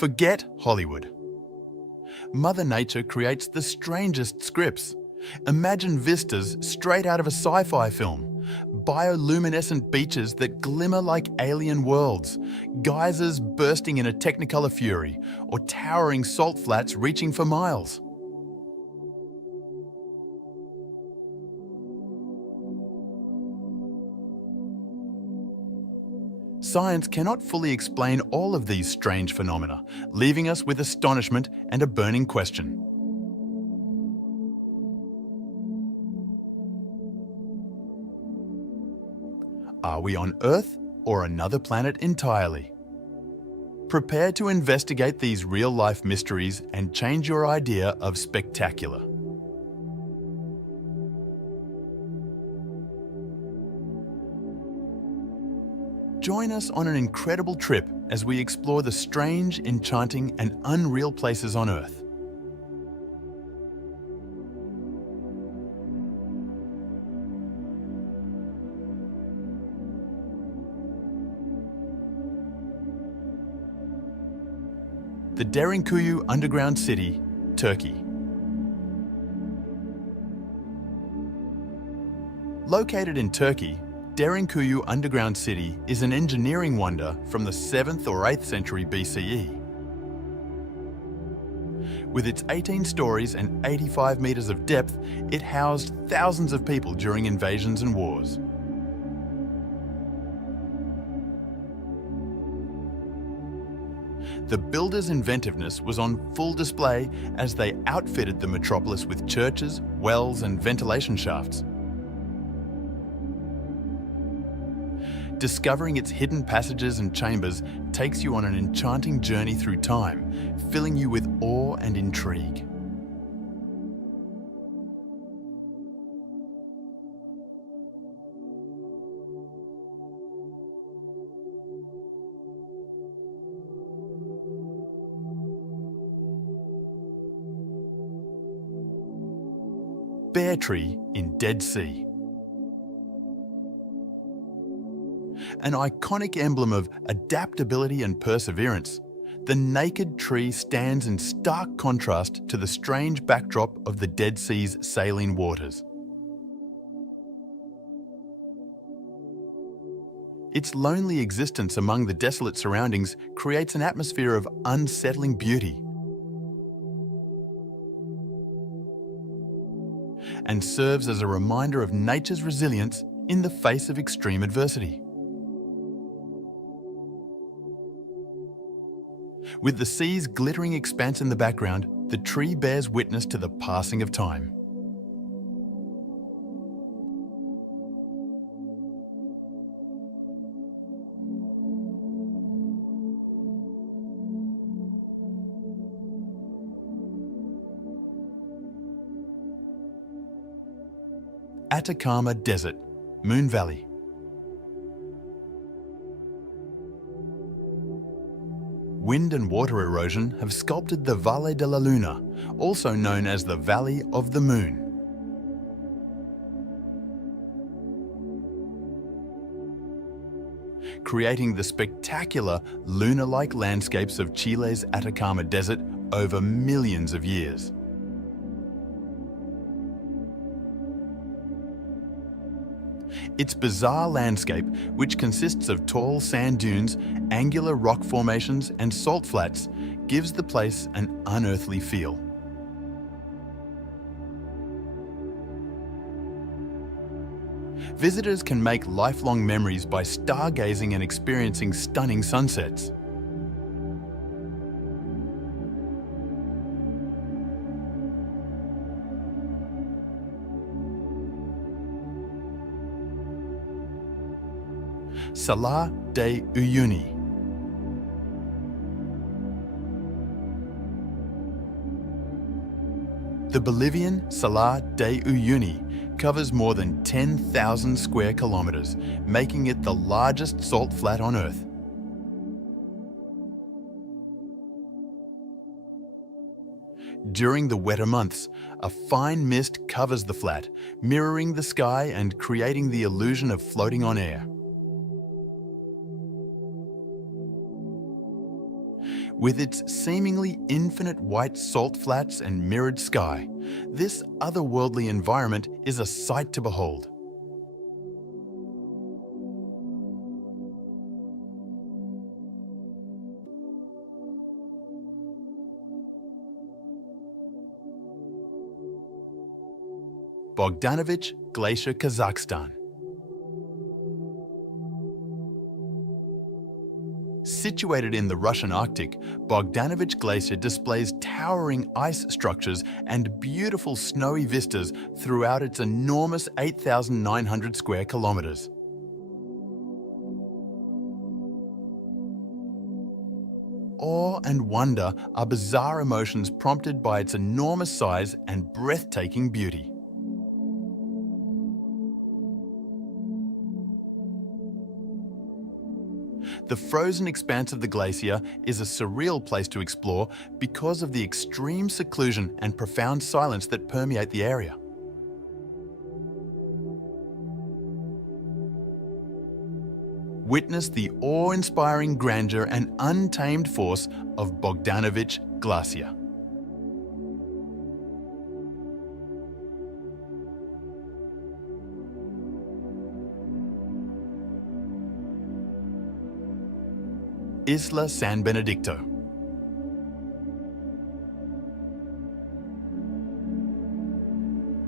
Forget Hollywood. Mother Nature creates the strangest scripts. Imagine vistas straight out of a sci-fi film, bioluminescent beaches that glimmer like alien worlds, geysers bursting in a technicolor fury, or towering salt flats reaching for miles. Science cannot fully explain all of these strange phenomena, leaving us with astonishment and a burning question. Are we on Earth or another planet entirely? Prepare to investigate these real-life mysteries and change your idea of spectacular. Join us on an incredible trip as we explore the strange, enchanting, and unreal places on Earth. The Derinkuyu underground city, Turkey. Located in Turkey, Derinkuyu underground city is an engineering wonder from the 7th or 8th century BCE. With its 18 stories and 85 meters of depth, it housed thousands of people during invasions and wars. The builders' inventiveness was on full display as they outfitted the metropolis with churches, wells, and ventilation shafts. Discovering its hidden passages and chambers takes you on an enchanting journey through time, filling you with awe and intrigue. Bear tree in Dead Sea. An iconic emblem of adaptability and perseverance, the naked tree stands in stark contrast to the strange backdrop of the Dead Sea's saline waters. Its lonely existence among the desolate surroundings creates an atmosphere of unsettling beauty and serves as a reminder of nature's resilience in the face of extreme adversity. With the sea's glittering expanse in the background, the tree bears witness to the passing of time. Atacama Desert, Moon Valley. Wind and water erosion have sculpted the Valle de la Luna, also known as the Valley of the Moon. Creating the spectacular lunar-like landscapes of Chile's Atacama Desert over millions of years. Its bizarre landscape, which consists of tall sand dunes, angular rock formations, and salt flats, gives the place an unearthly feel. Visitors can make lifelong memories by stargazing and experiencing stunning sunsets. Salar de Uyuni. The Bolivian Salar de Uyuni covers more than 10,000 square kilometers, making it the largest salt flat on Earth. During the wetter months, a fine mist covers the flat, mirroring the sky and creating the illusion of floating on air. With its seemingly infinite white salt flats and mirrored sky, this otherworldly environment is a sight to behold. Bogdanovich Glacier, Kazakhstan. Situated in the Russian Arctic, Bogdanovich Glacier displays towering ice structures and beautiful snowy vistas throughout its enormous 8,900 square kilometers. Awe and wonder are bizarre emotions prompted by its enormous size and breathtaking beauty. The frozen expanse of the glacier is a surreal place to explore because of the extreme seclusion and profound silence that permeate the area. Witness the awe-inspiring grandeur and untamed force of Bogdanovich Glacier. Isla San Benedicto.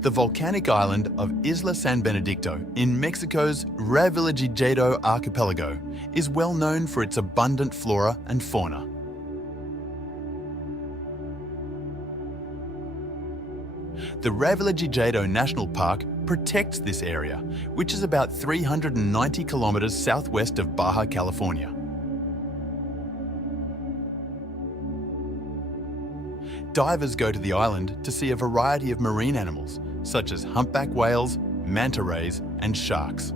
The volcanic island of Isla San Benedicto in Mexico's Revillagigedo archipelago is well known for its abundant flora and fauna. The Revillagigedo National Park protects this area, which is about 390 kilometers southwest of Baja California. Divers go to the island to see a variety of marine animals, such as humpback whales, manta rays, and sharks.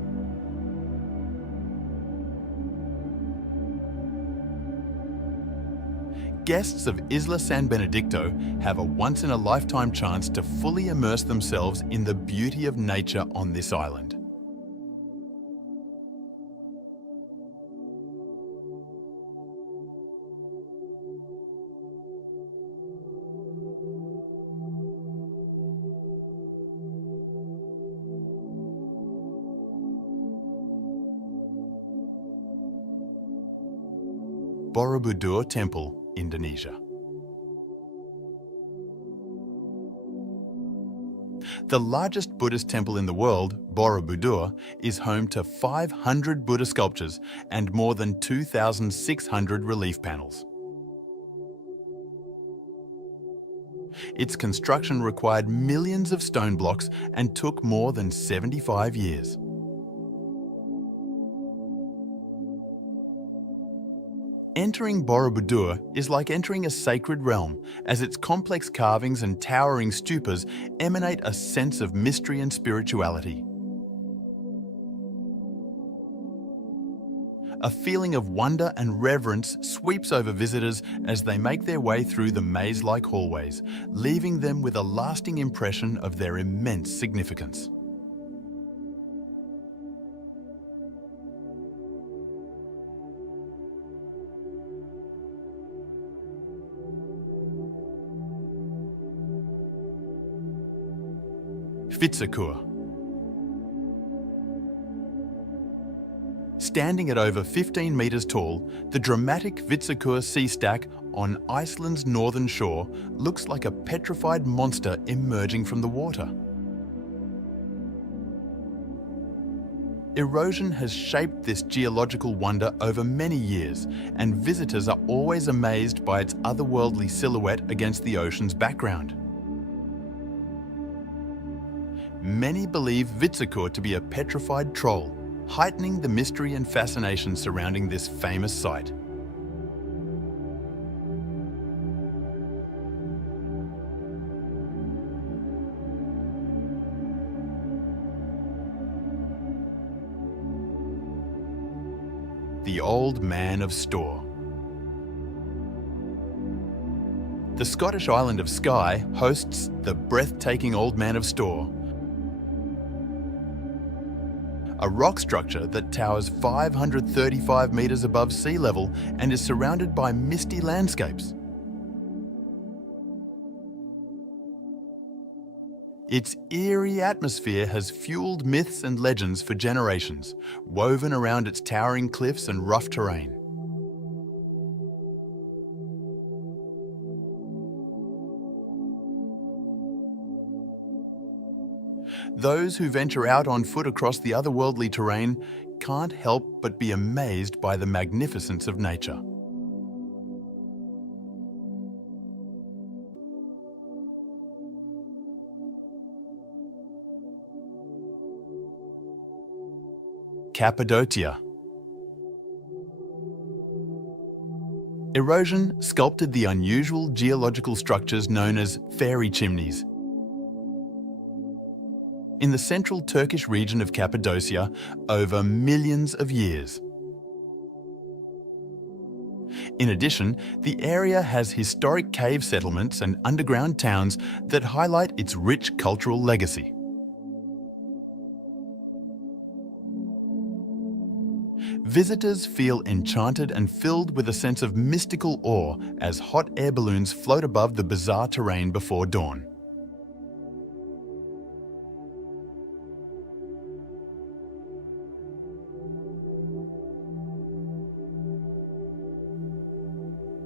Guests of Isla San Benedicto have a once-in-a-lifetime chance to fully immerse themselves in the beauty of nature on this island. Borobudur Temple, Indonesia. The largest Buddhist temple in the world, Borobudur, is home to 500 Buddha sculptures and more than 2,600 relief panels. Its construction required millions of stone blocks and took more than 75 years. Entering Borobudur is like entering a sacred realm, as its complex carvings and towering stupas emanate a sense of mystery and spirituality. A feeling of wonder and reverence sweeps over visitors as they make their way through the maze-like hallways, leaving them with a lasting impression of their immense significance. Vitsakur. Standing at over 15 metres tall, the dramatic Vitsakur sea stack on Iceland's northern shore looks like a petrified monster emerging from the water. Erosion has shaped this geological wonder over many years, and visitors are always amazed by its otherworldly silhouette against the ocean's background. Many believe Vitsakur to be a petrified troll, heightening the mystery and fascination surrounding this famous site. The Old Man of Storr. The Scottish island of Skye hosts the breathtaking Old Man of Storr, a rock structure that towers 535 meters above sea level and is surrounded by misty landscapes. Its eerie atmosphere has fueled myths and legends for generations, woven around its towering cliffs and rough terrain. Those who venture out on foot across the otherworldly terrain can't help but be amazed by the magnificence of nature. Cappadocia. Erosion sculpted the unusual geological structures known as fairy chimneys. In the central Turkish region of Cappadocia over millions of years. In addition, the area has historic cave settlements and underground towns that highlight its rich cultural legacy. Visitors feel enchanted and filled with a sense of mystical awe as hot air balloons float above the bizarre terrain before dawn.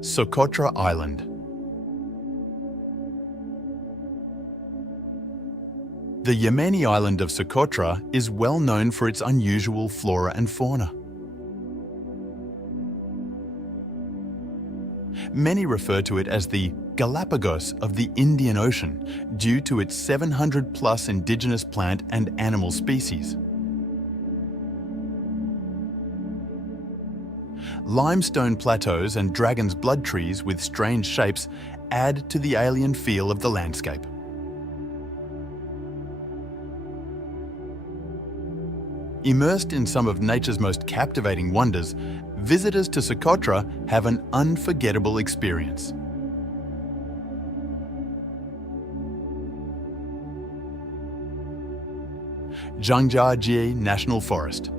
Socotra Island. The Yemeni island of Socotra is well known for its unusual flora and fauna. Many refer to it as the Galapagos of the Indian Ocean due to its 700+ indigenous plant and animal species. Limestone plateaus and dragon's blood trees with strange shapes add to the alien feel of the landscape. Immersed in some of nature's most captivating wonders, visitors to Socotra have an unforgettable experience. Zhangjiajie National Forest.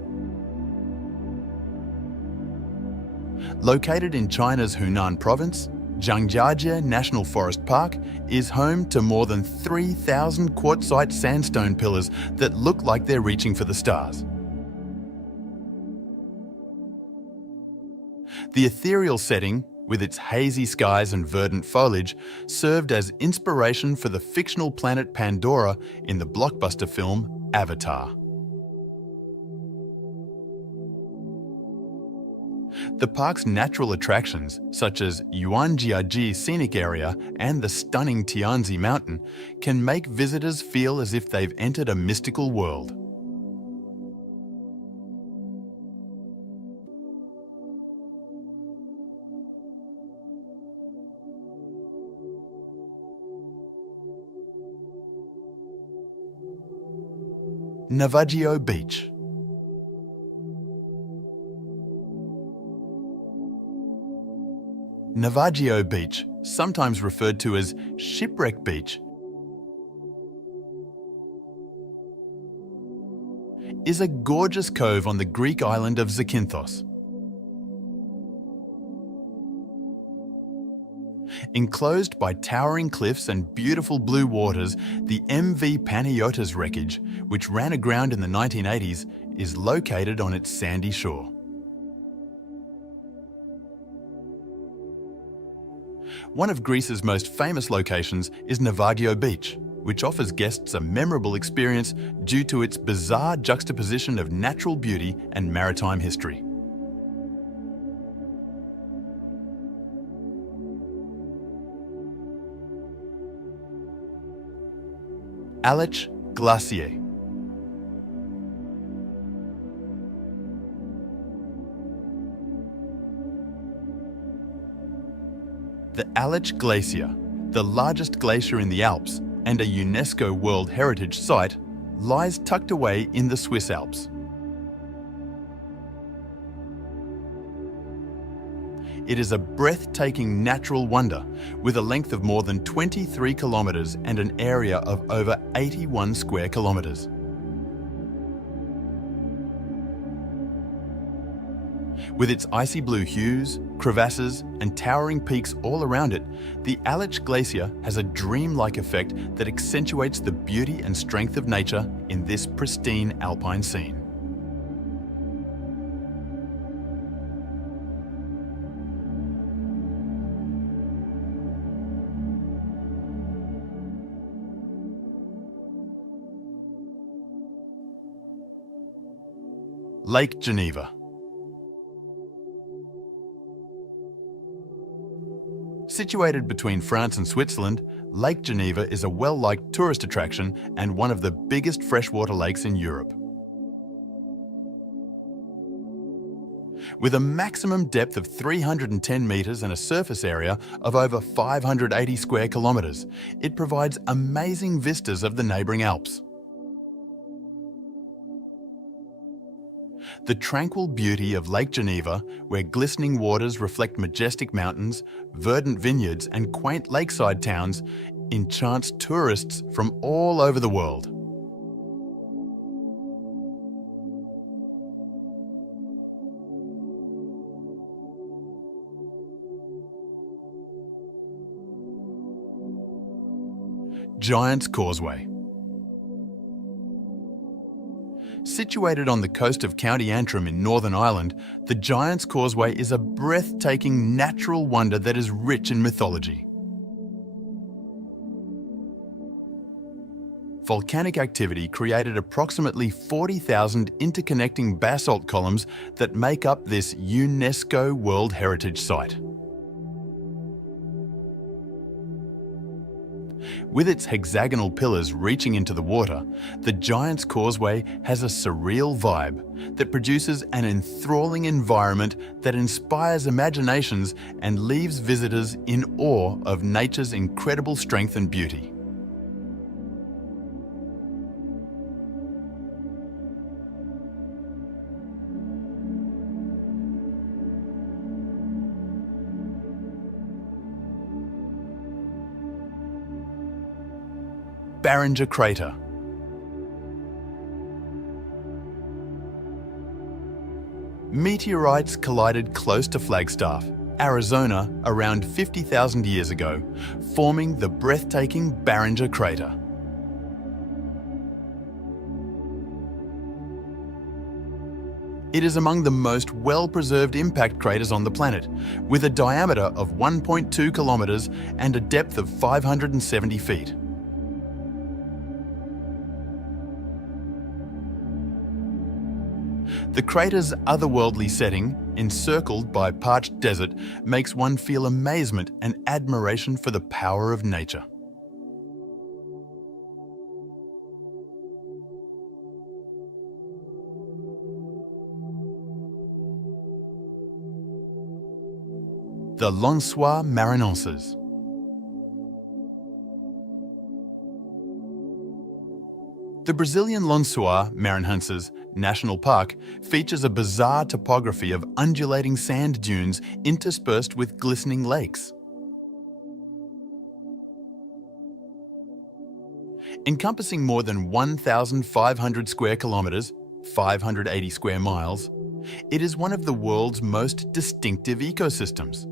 Located in China's Hunan province, Zhangjiajie National Forest Park is home to more than 3,000 quartzite sandstone pillars that look like they're reaching for the stars. The ethereal setting, with its hazy skies and verdant foliage, served as inspiration for the fictional planet Pandora in the blockbuster film Avatar. The park's natural attractions, such as Yuanjiaji Scenic Area and the stunning Tianzi Mountain, can make visitors feel as if they've entered a mystical world. Navajo Beach. Navajo Beach, sometimes referred to as Shipwreck Beach, is a gorgeous cove on the Greek island of Zakynthos. Enclosed by towering cliffs and beautiful blue waters, the MV Panayotis wreckage, which ran aground in the 1980s, is located on its sandy shore. One of Greece's most famous locations is Navajo Beach, which offers guests a memorable experience due to its bizarre juxtaposition of natural beauty and maritime history. Aletsch Glacier. The Aletsch Glacier, the largest glacier in the Alps and a UNESCO World Heritage Site, lies tucked away in the Swiss Alps. It is a breathtaking natural wonder with a length of more than 23 kilometres and an area of over 81 square kilometres. With its icy blue hues, crevasses, and towering peaks all around it, the Aletsch Glacier has a dreamlike effect that accentuates the beauty and strength of nature in this pristine alpine scene. Lake Geneva. Situated between France and Switzerland, Lake Geneva is a well-liked tourist attraction and one of the biggest freshwater lakes in Europe. With a maximum depth of 310 metres and a surface area of over 580 square kilometres, it provides amazing vistas of the neighbouring Alps. The tranquil beauty of Lake Geneva, where glistening waters reflect majestic mountains, verdant vineyards and quaint lakeside towns, enchants tourists from all over the world. Giant's Causeway. Situated on the coast of County Antrim in Northern Ireland, the Giant's Causeway is a breathtaking natural wonder that is rich in mythology. Volcanic activity created approximately 40,000 interconnecting basalt columns that make up this UNESCO World Heritage Site. With its hexagonal pillars reaching into the water, the Giant's Causeway has a surreal vibe that produces an enthralling environment that inspires imaginations and leaves visitors in awe of nature's incredible strength and beauty. Barringer Crater. Meteorites collided close to Flagstaff, Arizona, around 50,000 years ago, forming the breathtaking Barringer Crater. It is among the most well-preserved impact craters on the planet, with a diameter of 1.2 kilometres and a depth of 570 feet. The crater's otherworldly setting, encircled by parched desert, makes one feel amazement and admiration for the power of nature. The Lensois Marinenses. The Brazilian Lensois Marinenses National Park features a bizarre topography of undulating sand dunes interspersed with glistening lakes. Encompassing more than 1,500 square kilometres, 580 square miles, it is one of the world's most distinctive ecosystems.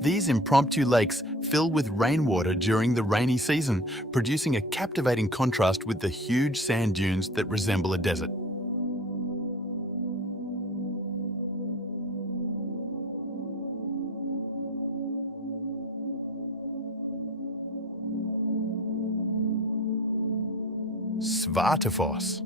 These impromptu lakes fill with rainwater during the rainy season, producing a captivating contrast with the huge sand dunes that resemble a desert. Svartefoss.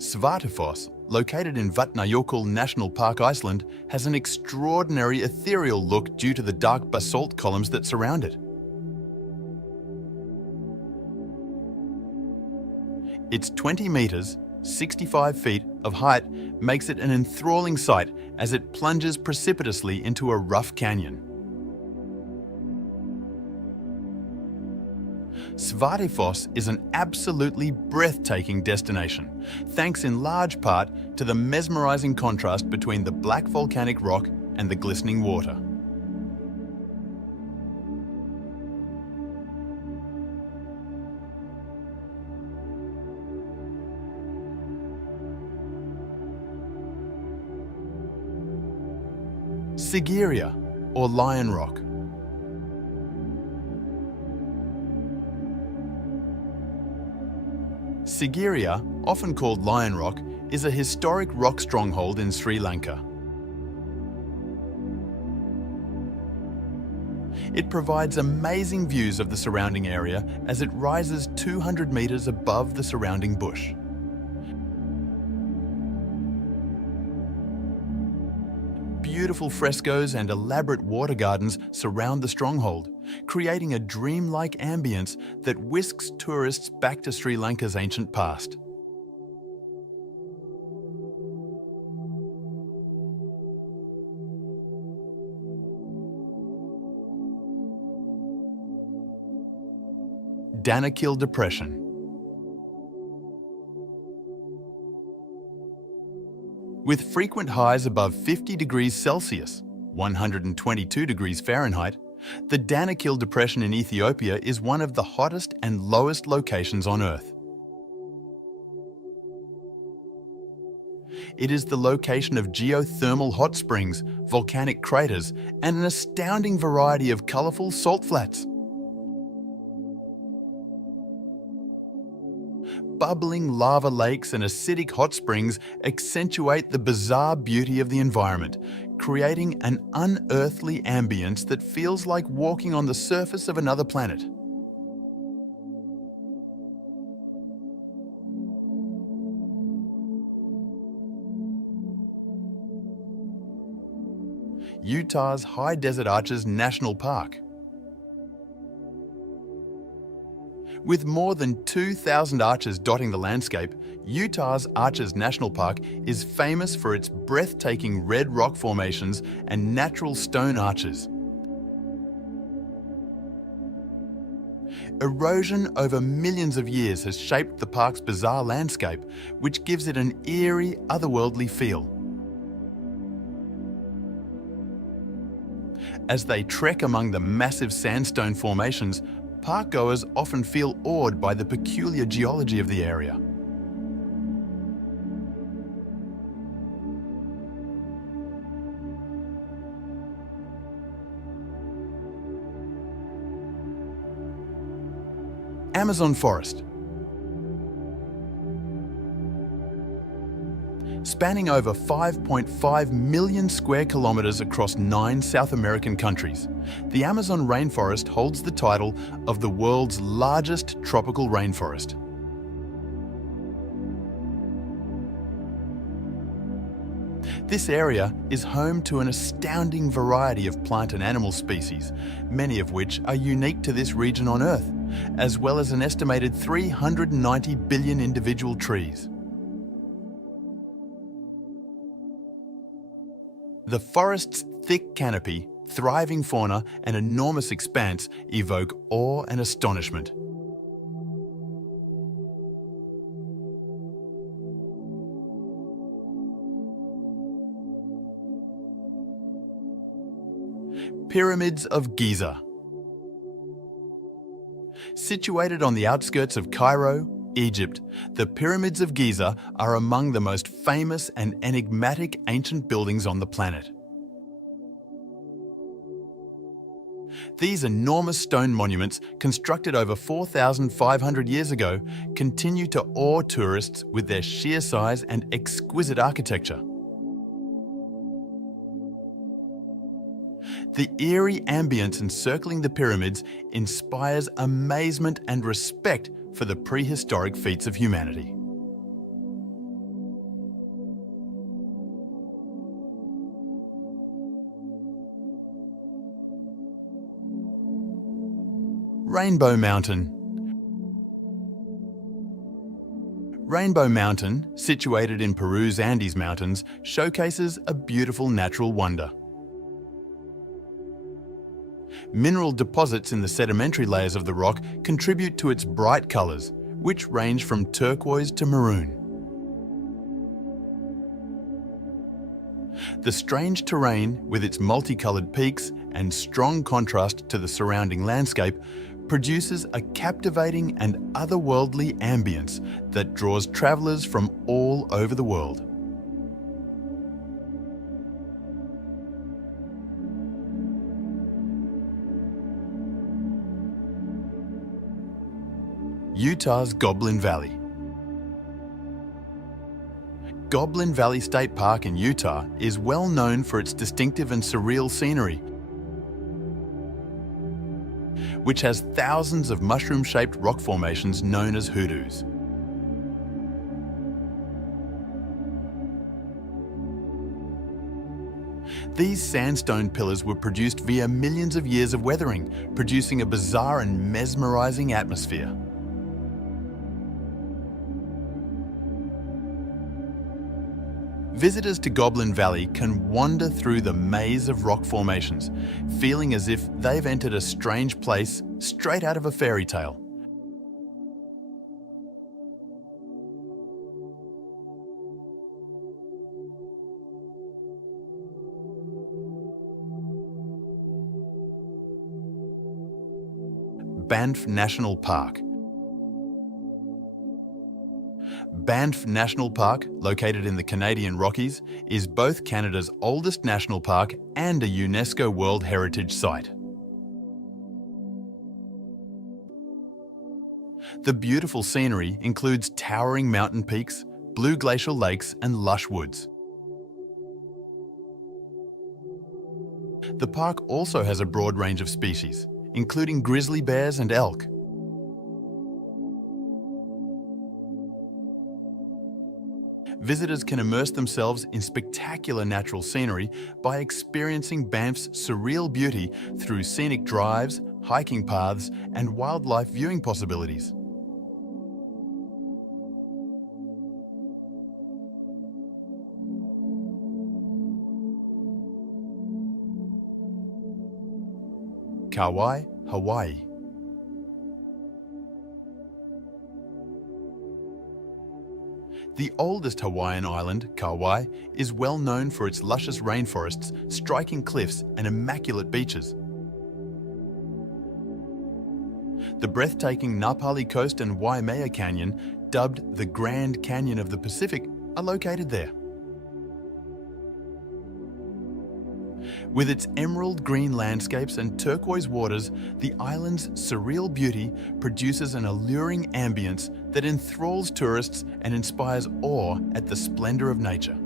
Svartefoss, located in Vatnajökull National Park, Iceland, has an extraordinary ethereal look due to the dark basalt columns that surround it. Its 20 metres, 65 feet of height makes it an enthralling sight as it plunges precipitously into a rough canyon. Svartefoss is an absolutely breathtaking destination, thanks in large part to the mesmerising contrast between the black volcanic rock and the glistening water. Sigiriya, or Lion Rock. Sigiriya, often called Lion Rock, is a historic rock stronghold in Sri Lanka. It provides amazing views of the surrounding area as it rises 200 metres above the surrounding bush. Beautiful frescoes and elaborate water gardens surround the stronghold, creating a dreamlike ambience that whisks tourists back to Sri Lanka's ancient past. Danakil Depression. With frequent highs above 50 degrees Celsius, 122 degrees Fahrenheit, the Danakil Depression in Ethiopia is one of the hottest and lowest locations on Earth. It is the location of geothermal hot springs, volcanic craters, and an astounding variety of colourful salt flats. Bubbling lava lakes and acidic hot springs accentuate the bizarre beauty of the environment, creating an unearthly ambience that feels like walking on the surface of another planet. Utah's High Desert Arches National Park. With more than 2,000 arches dotting the landscape, Utah's Arches National Park is famous for its breathtaking red rock formations and natural stone arches. Erosion over millions of years has shaped the park's bizarre landscape, which gives it an eerie, otherworldly feel. As they trek among the massive sandstone formations, parkgoers often feel awed by the peculiar geology of the area. Amazon forest. Spanning over 5.5 million square kilometres across 9 South American countries, the Amazon rainforest holds the title of the world's largest tropical rainforest. This area is home to an astounding variety of plant and animal species, many of which are unique to this region on Earth, as well as an estimated 390 billion individual trees. The forest's thick canopy, thriving fauna, and enormous expanse evoke awe and astonishment. Pyramids of Giza. Situated on the outskirts of Cairo, Egypt, the Pyramids of Giza are among the most famous and enigmatic ancient buildings on the planet. These enormous stone monuments, constructed over 4,500 years ago, continue to awe tourists with their sheer size and exquisite architecture. The eerie ambience encircling the pyramids inspires amazement and respect for the prehistoric feats of humanity. Rainbow Mountain. Rainbow Mountain, situated in Peru's Andes Mountains, showcases a beautiful natural wonder. Mineral deposits in the sedimentary layers of the rock contribute to its bright colours, which range from turquoise to maroon. The strange terrain, with its multicoloured peaks and strong contrast to the surrounding landscape, produces a captivating and otherworldly ambience that draws travellers from all over the world. Utah's Goblin Valley. Goblin Valley State Park in Utah is well known for its distinctive and surreal scenery, which has thousands of mushroom-shaped rock formations known as hoodoos. These sandstone pillars were produced via millions of years of weathering, producing a bizarre and mesmerizing atmosphere. Visitors to Goblin Valley can wander through the maze of rock formations, feeling as if they've entered a strange place straight out of a fairy tale. Banff National Park. Banff National Park, located in the Canadian Rockies, is both Canada's oldest national park and a UNESCO World Heritage Site. The beautiful scenery includes towering mountain peaks, blue glacial lakes, and lush woods. The park also has a broad range of species, including grizzly bears and elk. Visitors can immerse themselves in spectacular natural scenery by experiencing Banff's surreal beauty through scenic drives, hiking paths, and wildlife viewing possibilities. Kauai, Hawaii. The oldest Hawaiian island, Kauai, is well known for its luscious rainforests, striking cliffs, and immaculate beaches. The breathtaking Napali Coast and Waimea Canyon, dubbed the Grand Canyon of the Pacific, are located there. With its emerald green landscapes and turquoise waters, the island's surreal beauty produces an alluring ambience that enthralls tourists and inspires awe at the splendor of nature.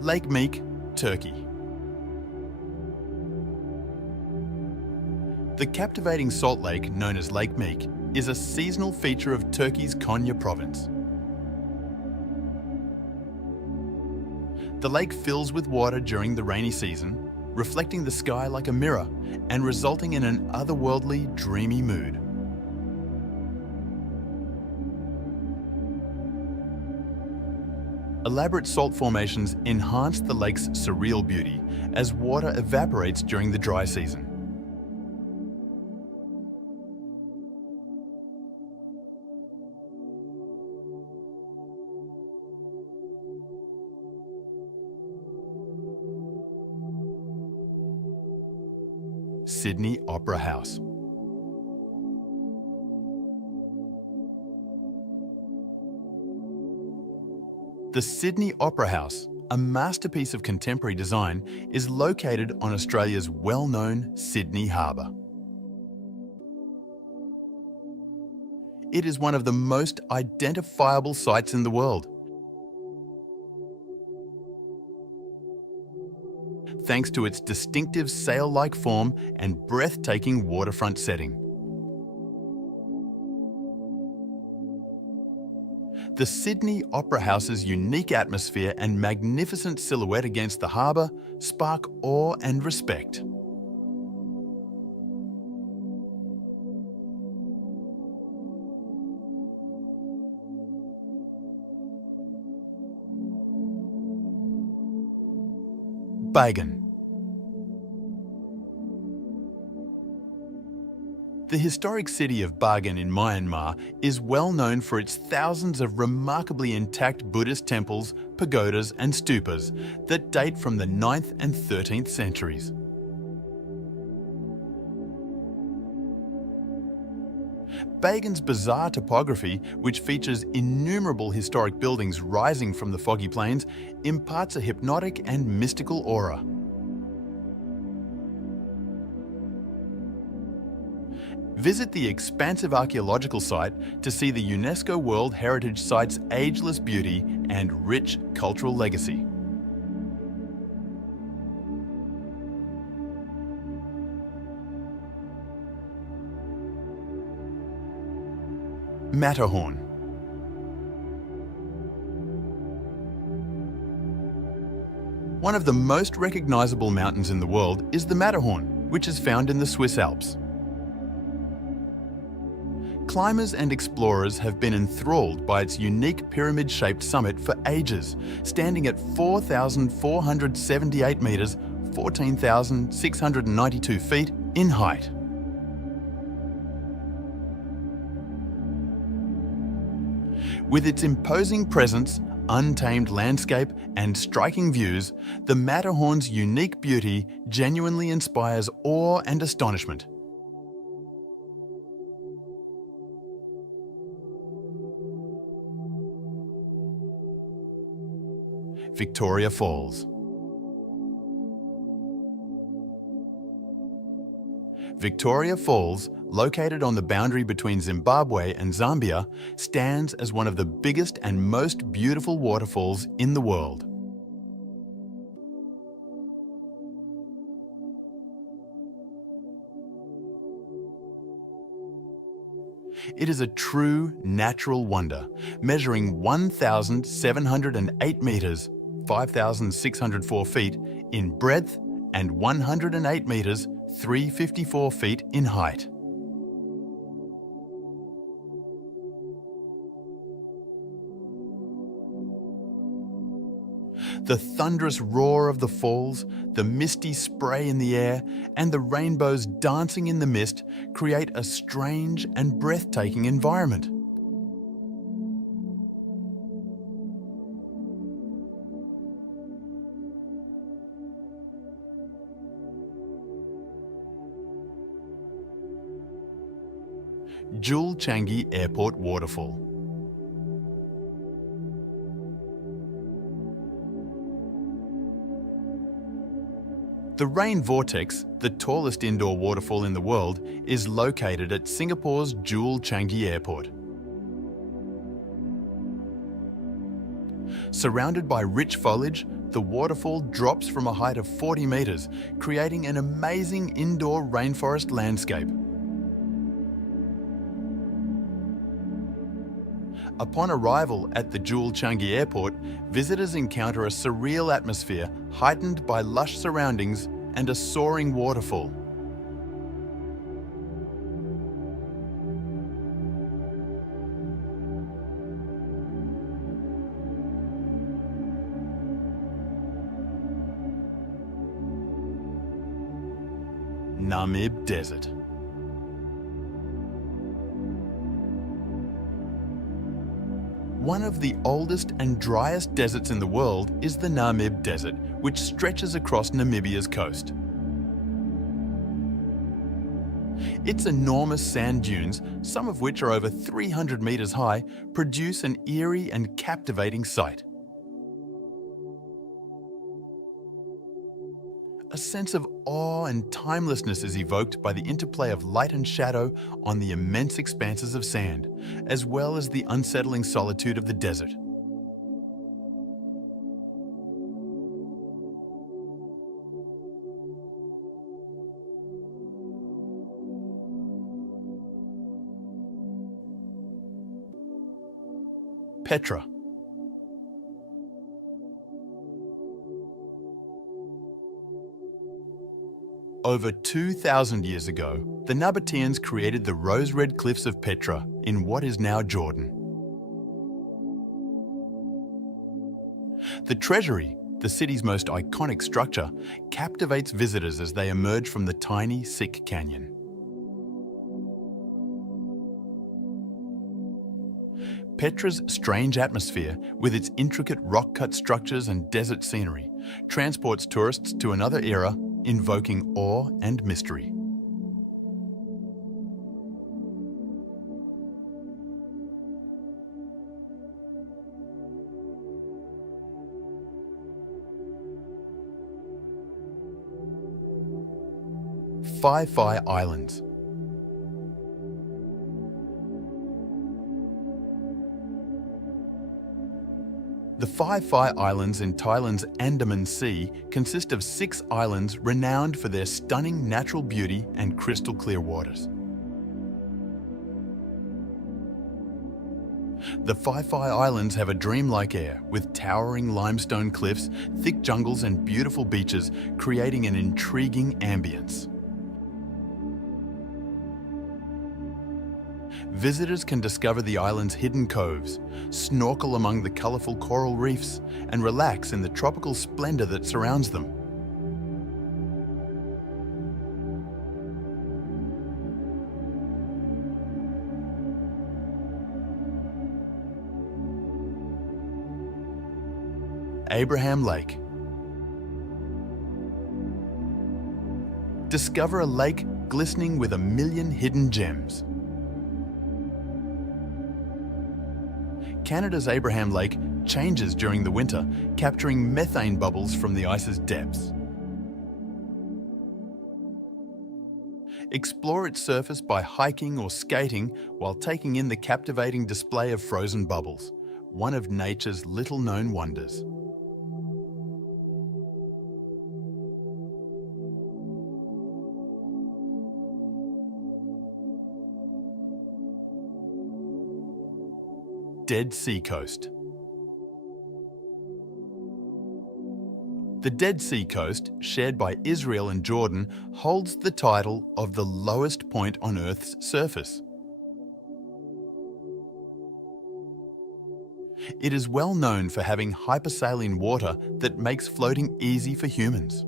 Lake Meek, Turkey. The captivating salt lake, known as Lake Meek, is a seasonal feature of Turkey's Konya province. The lake fills with water during the rainy season, reflecting the sky like a mirror and resulting in an otherworldly, dreamy mood. Elaborate salt formations enhance the lake's surreal beauty as water evaporates during the dry season. Sydney Opera House. The Sydney Opera House, a masterpiece of contemporary design, is located on Australia's well-known Sydney Harbour. It is one of the most identifiable sites in the world, thanks to its distinctive sail-like form and breathtaking waterfront setting. The Sydney Opera House's unique atmosphere and magnificent silhouette against the harbour spark awe and respect. Bagan. The historic city of Bagan in Myanmar is well known for its thousands of remarkably intact Buddhist temples, pagodas and stupas that date from the 9th and 13th centuries. Begin's bizarre topography, which features innumerable historic buildings rising from the foggy plains, imparts a hypnotic and mystical aura. Visit the expansive archaeological site to see the UNESCO World Heritage Site's ageless beauty and rich cultural legacy. Matterhorn. One of the most recognizable mountains in the world is the Matterhorn, which is found in the Swiss Alps. Climbers and explorers have been enthralled by its unique pyramid-shaped summit for ages, standing at 4,478 metres, 14,692 feet in height. With its imposing presence, untamed landscape and striking views, the Matterhorn's unique beauty genuinely inspires awe and astonishment. Victoria Falls. Victoria Falls, located on the boundary between Zimbabwe and Zambia, stands as one of the biggest and most beautiful waterfalls in the world. It is a true natural wonder, measuring 1,708 metres, 5,604 feet in breadth and 108 metres, 354 feet in height. The thunderous roar of the falls, the misty spray in the air, and the rainbows dancing in the mist create a strange and breathtaking environment. Julchangi Airport Waterfall. The rain vortex, the tallest indoor waterfall in the world, is located at Singapore's Julchangi Airport. Surrounded by rich foliage, the waterfall drops from a height of 40 metres, creating an amazing indoor rainforest landscape. Upon arrival at the Julchangi Airport, visitors encounter a surreal atmosphere heightened by lush surroundings and a soaring waterfall. Namib Desert. One of the oldest and driest deserts in the world is the Namib Desert, which stretches across Namibia's coast. Its enormous sand dunes, some of which are over 300 metres high, produce an eerie and captivating sight. A sense of awe and timelessness is evoked by the interplay of light and shadow on the immense expanses of sand, as well as the unsettling solitude of the desert. Petra. Over 2,000 years ago, the Nabateans created the rose-red cliffs of Petra in what is now Jordan. The treasury, the city's most iconic structure, captivates visitors as they emerge from the tiny, sick canyon. Petra's strange atmosphere, with its intricate rock-cut structures and desert scenery, transports tourists to another era, invoking awe and mystery. Phi Islands. The Phi Islands in Thailand's Andaman Sea consist of 6 islands renowned for their stunning natural beauty and crystal clear waters. The Phi Islands have a dreamlike air with towering limestone cliffs, thick jungles and beautiful beaches, creating an intriguing ambience. Visitors can discover the island's hidden coves, snorkel among the colourful coral reefs, and relax in the tropical splendour that surrounds them. Abraham Lake. Discover a lake glistening with 1,000,000 hidden gems. Canada's Abraham Lake changes during the winter, capturing methane bubbles from the ice's depths. Explore its surface by hiking or skating while taking in the captivating display of frozen bubbles, one of nature's little-known wonders. Dead Sea Coast. The Dead Sea Coast, shared by Israel and Jordan, holds the title of the lowest point on Earth's surface. It is well known for having hypersaline water that makes floating easy for humans.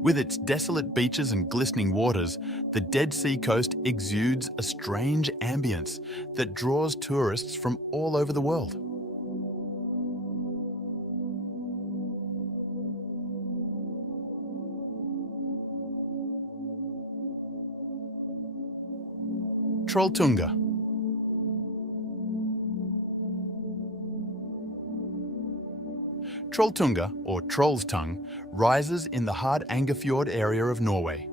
With its desolate beaches and glistening waters, the Dead Sea Coast exudes a strange ambience that draws tourists from all over the world. Trolltunga. Trolltunga, or Troll's Tongue, rises in the Hardangerfjord area of Norway.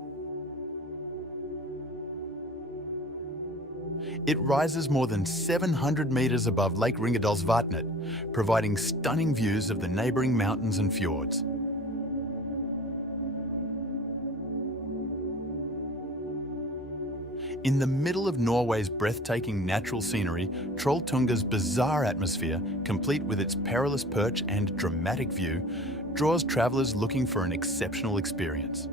It rises more than 700 metres above Lake Ringadalsvatnet, providing stunning views of the neighbouring mountains and fjords. In the middle of Norway's breathtaking natural scenery, Trolltunga's bizarre atmosphere, complete with its perilous perch and dramatic view, draws travellers looking for an exceptional experience.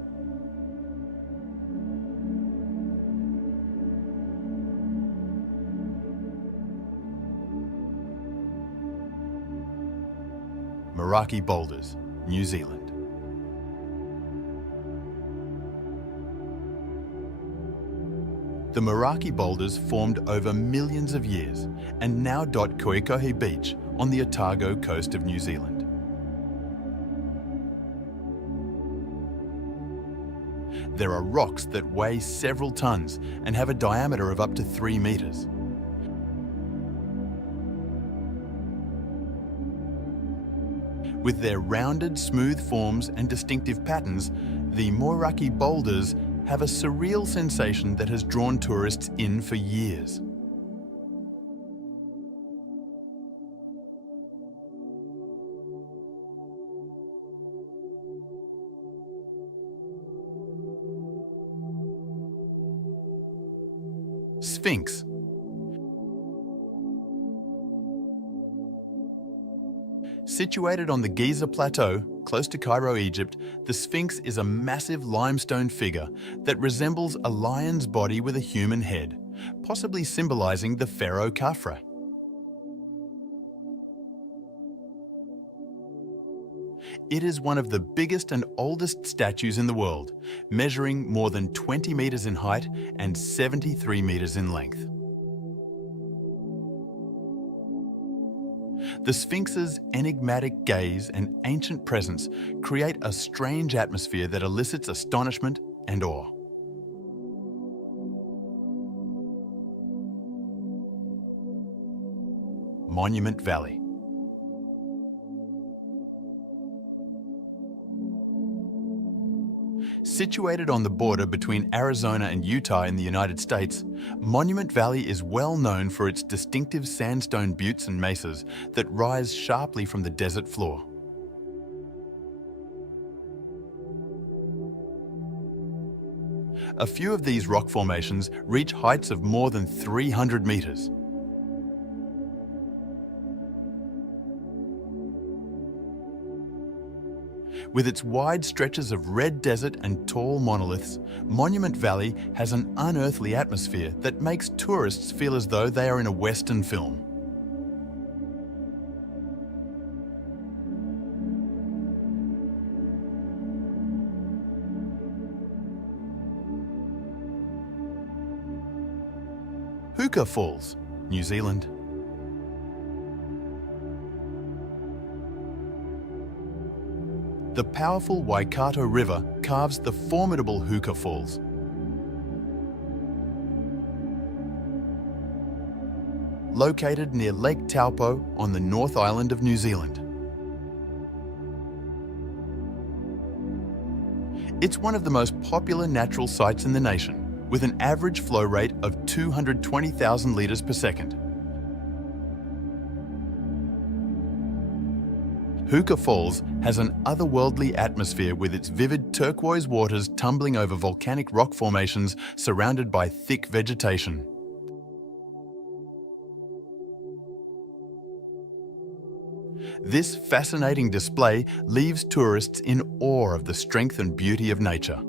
Meraki Boulders, New Zealand. The Meraki boulders formed over millions of years and now dot Koikohe Beach on the Otago coast of New Zealand. There are rocks that weigh several tons and have a diameter of up to 3 metres. With their rounded, smooth forms and distinctive patterns, the Meraki boulders have a surreal sensation that has drawn tourists in for years. Sphinx. Situated on the Giza Plateau, close to Cairo, Egypt, the Sphinx is a massive limestone figure that resembles a lion's body with a human head, possibly symbolizing the pharaoh Khafre. It is one of the biggest and oldest statues in the world, measuring more than 20 meters in height and 73 meters in length. The Sphinx's enigmatic gaze and ancient presence create a strange atmosphere that elicits astonishment and awe. Monument Valley. Situated on the border between Arizona and Utah in the United States, Monument Valley is well known for its distinctive sandstone buttes and mesas that rise sharply from the desert floor. A few of these rock formations reach heights of more than 300 meters. With its wide stretches of red desert and tall monoliths, Monument Valley has an unearthly atmosphere that makes tourists feel as though they are in a Western film. Hookah Falls, New Zealand. The powerful Waikato River carves the formidable Hookah Falls. Located near Lake Taupo on the North Island of New Zealand. It's one of the most popular natural sites in the nation, with an average flow rate of 220,000 litres per second. Hookah Falls has an otherworldly atmosphere with its vivid turquoise waters tumbling over volcanic rock formations surrounded by thick vegetation. This fascinating display leaves tourists in awe of the strength and beauty of nature.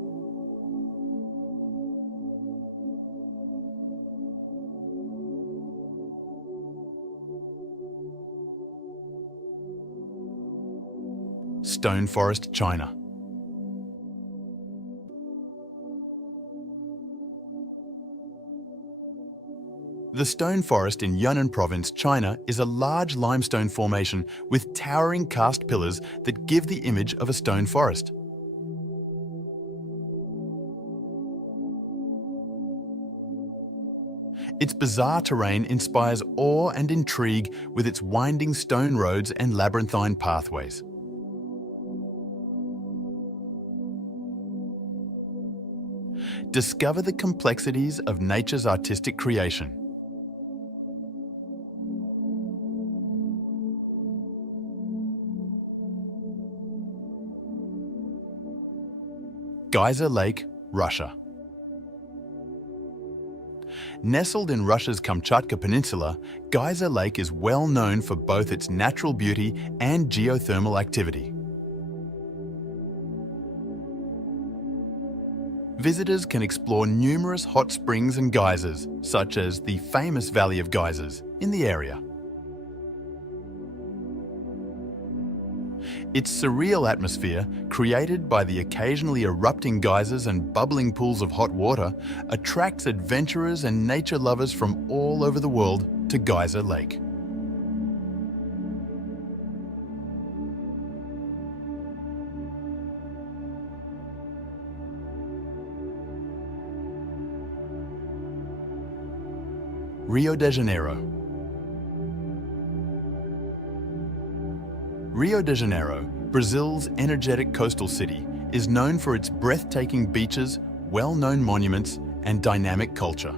Stone Forest, China. The Stone Forest in Yunnan Province, China, is a large limestone formation with towering cast pillars that give the image of a stone forest. Its bizarre terrain inspires awe and intrigue with its winding stone roads and labyrinthine pathways. Discover the complexities of nature's artistic creation. Geyser Lake, Russia. Nestled in Russia's Kamchatka Peninsula, Geyser Lake is well known for both its natural beauty and geothermal activity. Visitors can explore numerous hot springs and geysers, such as the famous Valley of Geysers, in the area. Its surreal atmosphere, created by the occasionally erupting geysers and bubbling pools of hot water, attracts adventurers and nature lovers from all over the world to Geyser Lake. Rio de Janeiro. Rio de Janeiro, Brazil's energetic coastal city, is known for its breathtaking beaches, well-known monuments, and dynamic culture.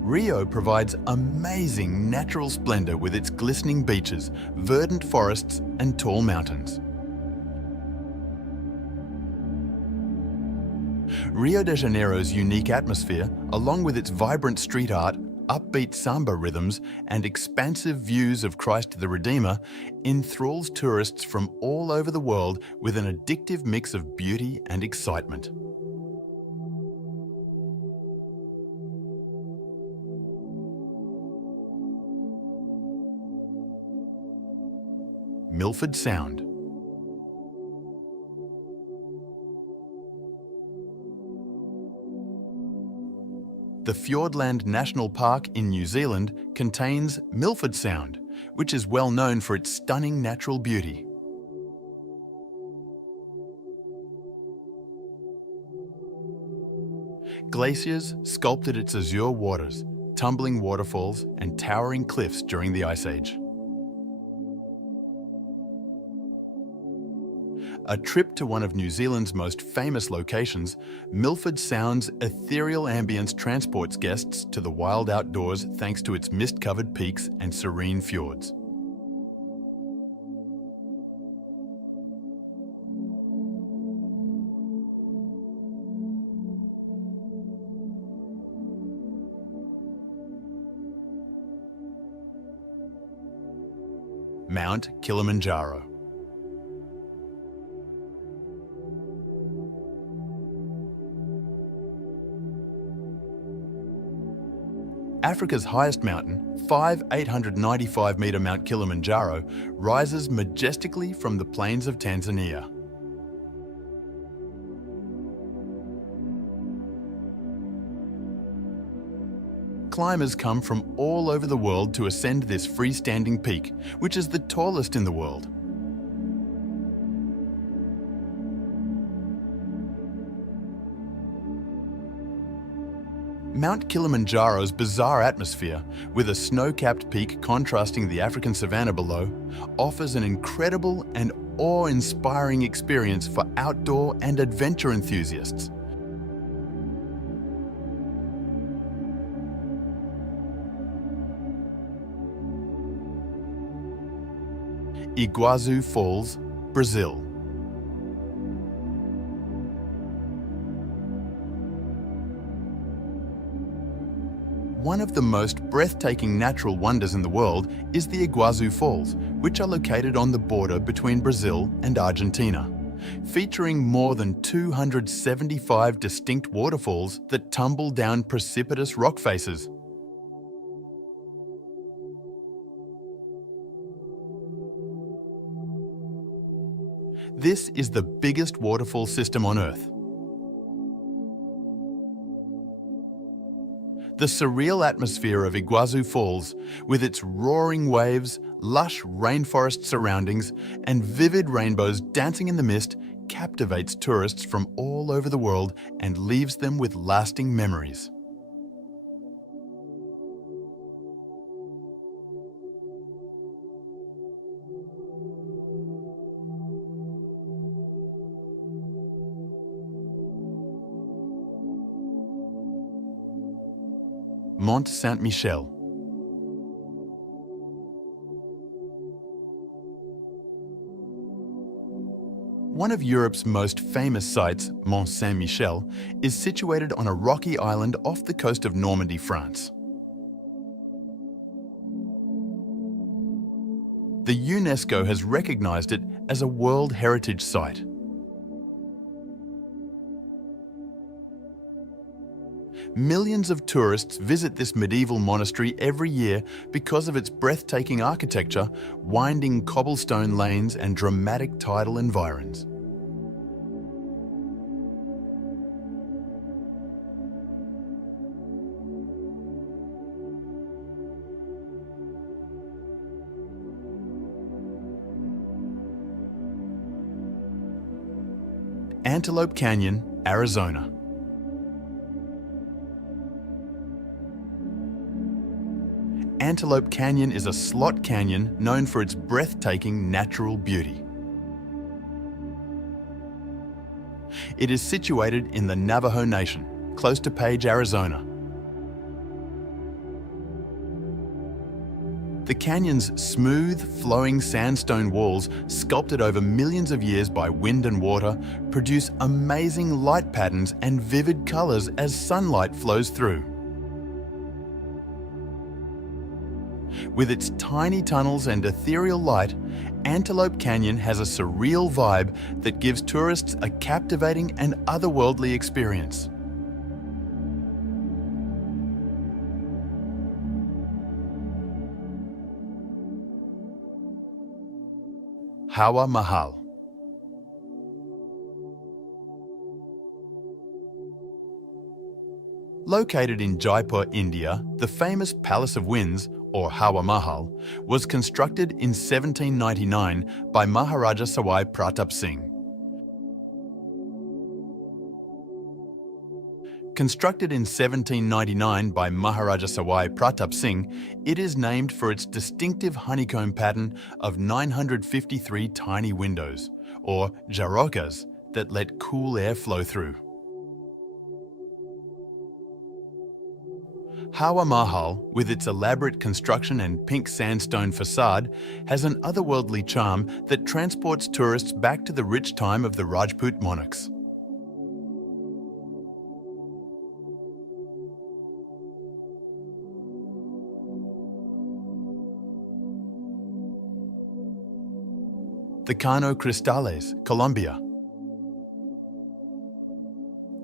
Rio provides amazing natural splendor with its glistening beaches, verdant forests, and tall mountains. Rio de Janeiro's unique atmosphere, along with its vibrant street art, upbeat samba rhythms, and expansive views of Christ the Redeemer, enthralls tourists from all over the world with an addictive mix of beauty and excitement. Milford Sound. The Fiordland National Park in New Zealand contains Milford Sound, which is well known for its stunning natural beauty. Glaciers sculpted its azure waters, tumbling waterfalls and towering cliffs during the Ice Age. a trip to one of New Zealand's most famous locations, Milford Sound's ethereal ambience transports guests to the wild outdoors thanks to its mist-covered peaks and serene fjords. Mount Kilimanjaro. Africa's highest mountain, 895-metre Mount Kilimanjaro, rises majestically from the plains of Tanzania. Climbers come from all over the world to ascend this freestanding peak, which is the tallest in the world. Mount Kilimanjaro's bizarre atmosphere, with a snow-capped peak contrasting the African savanna below, offers an incredible and awe-inspiring experience for outdoor and adventure enthusiasts. Iguazu Falls, Brazil. One of the most breathtaking natural wonders in the world is the Iguazu Falls, which are located on the border between Brazil and Argentina, featuring more than 275 distinct waterfalls that tumble down precipitous rock faces. This is the biggest waterfall system on Earth. The surreal atmosphere of Iguazu Falls, with its roaring waves, lush rainforest surroundings, and vivid rainbows dancing in the mist, captivates tourists from all over the world and leaves them with lasting memories. Mont Saint-Michel. One of Europe's most famous sites, Mont Saint-Michel, is situated on a rocky island off the coast of Normandy, France. The UNESCO has recognized it as a World Heritage Site. Millions of tourists visit this medieval monastery every year because of its breathtaking architecture, winding cobblestone lanes, and dramatic tidal environs. Antelope Canyon, Arizona. Antelope Canyon is a slot canyon known for its breathtaking natural beauty. It is situated in the Navajo Nation, close to Page, Arizona. The canyon's smooth, flowing sandstone walls, sculpted over millions of years by wind and water, produce amazing light patterns and vivid colors as sunlight flows through. With its tiny tunnels and ethereal light, Antelope Canyon has a surreal vibe that gives tourists a captivating and otherworldly experience. Hawa Mahal. Located in Jaipur, India, the famous Palace of Winds, or Hawa Mahal, was constructed in 1799 by Maharaja Sawai Pratap Singh. Constructed in 1799 by Maharaja Sawai Pratap Singh, it is named for its distinctive honeycomb pattern of 953 tiny windows, or jarocas that let cool air flow through. Hawa Mahal, with its elaborate construction and pink sandstone facade, has an otherworldly charm that transports tourists back to the rich time of the Rajput monarchs. The Cano Cristales, Colombia.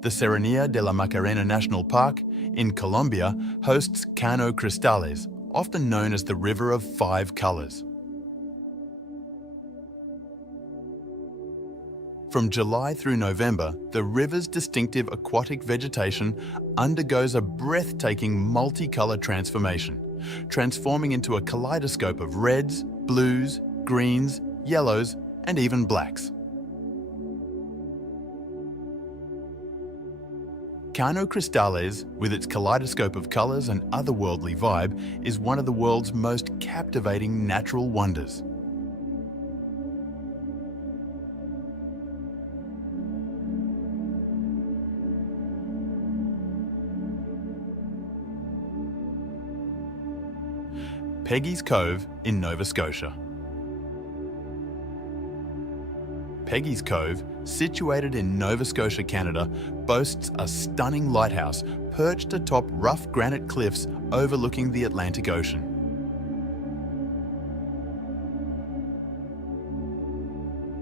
The Serranía de la Macarena National Park in Colombia hosts Cano Cristales, often known as the River of Five Colors. From July through November, the river's distinctive aquatic vegetation undergoes a breathtaking multicolour transformation, transforming into a kaleidoscope of reds, blues, greens, yellows, and even blacks. Cano Cristales, with its kaleidoscope of colours and otherworldly vibe, is one of the world's most captivating natural wonders. Peggy's Cove in Nova Scotia. Peggy's Cove, situated in Nova Scotia, Canada, boasts a stunning lighthouse perched atop rough granite cliffs overlooking the Atlantic Ocean.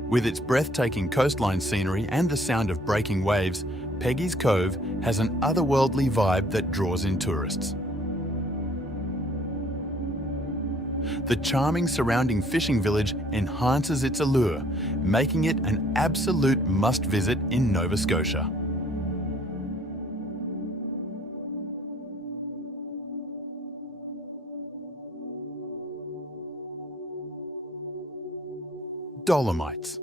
With its breathtaking coastline scenery and the sound of breaking waves, Peggy's Cove has an otherworldly vibe that draws in tourists. The charming surrounding fishing village enhances its allure, making it an absolute must-visit in Nova Scotia. Dolomites.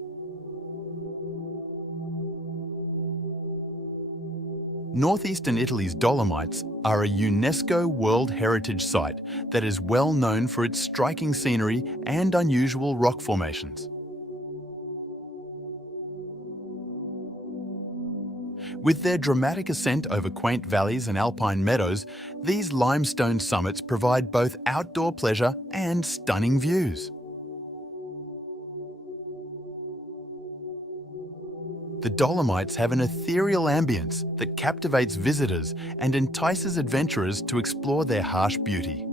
Northeastern Italy's Dolomites are a UNESCO World Heritage Site that is well known for its striking scenery and unusual rock formations. With their dramatic ascent over quaint valleys and alpine meadows, these limestone summits provide both outdoor pleasure and stunning views. The Dolomites have an ethereal ambience that captivates visitors and entices adventurers to explore their harsh beauty.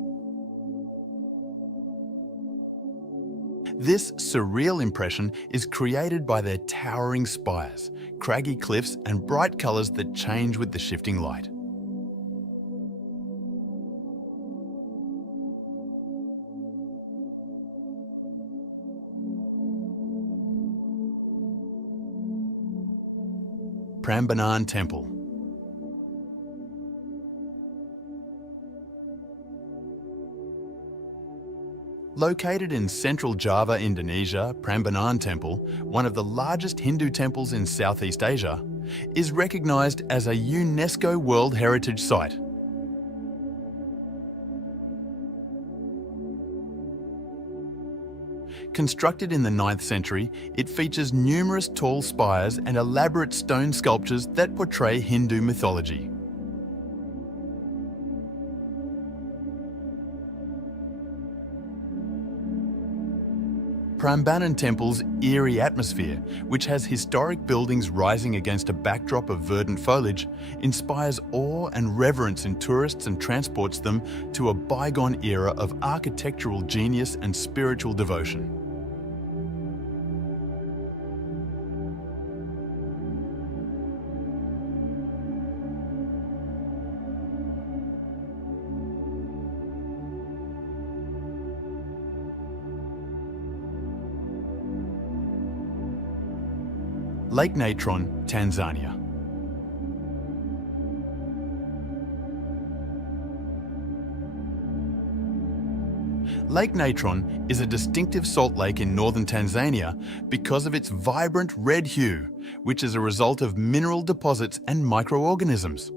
This surreal impression is created by their towering spires, craggy cliffs, and bright colours that change with the shifting light. Prambanan Temple. Located in central Java, Indonesia, Prambanan Temple, one of the largest Hindu temples in Southeast Asia, is recognised as a UNESCO World Heritage Site. Constructed in the 9th century, it features numerous tall spires and elaborate stone sculptures that portray Hindu mythology. Prambanan Temple's eerie atmosphere, which has historic buildings rising against a backdrop of verdant foliage, inspires awe and reverence in tourists and transports them to a bygone era of architectural genius and spiritual devotion. Lake Natron, Tanzania. Lake Natron is a distinctive salt lake in northern Tanzania because of its vibrant red hue, which is a result of mineral deposits and microorganisms.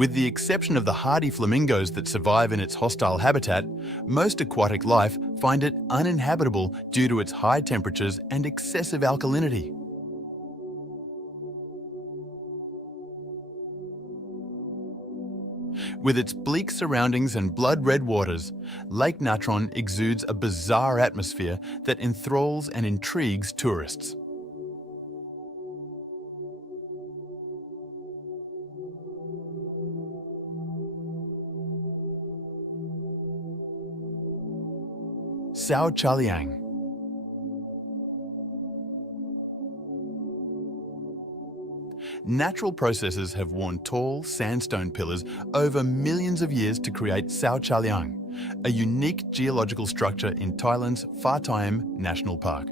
With the exception of the hardy flamingos that survive in its hostile habitat, most aquatic life find it uninhabitable due to its high temperatures and excessive alkalinity. With its bleak surroundings and blood-red waters, Lake Natron exudes a bizarre atmosphere that enthralls and intrigues tourists. Sao Chaliang. Natural processes have worn tall sandstone pillars over millions of years to create Sao Chaliang, a unique geological structure in Thailand's Pha Thiem National Park.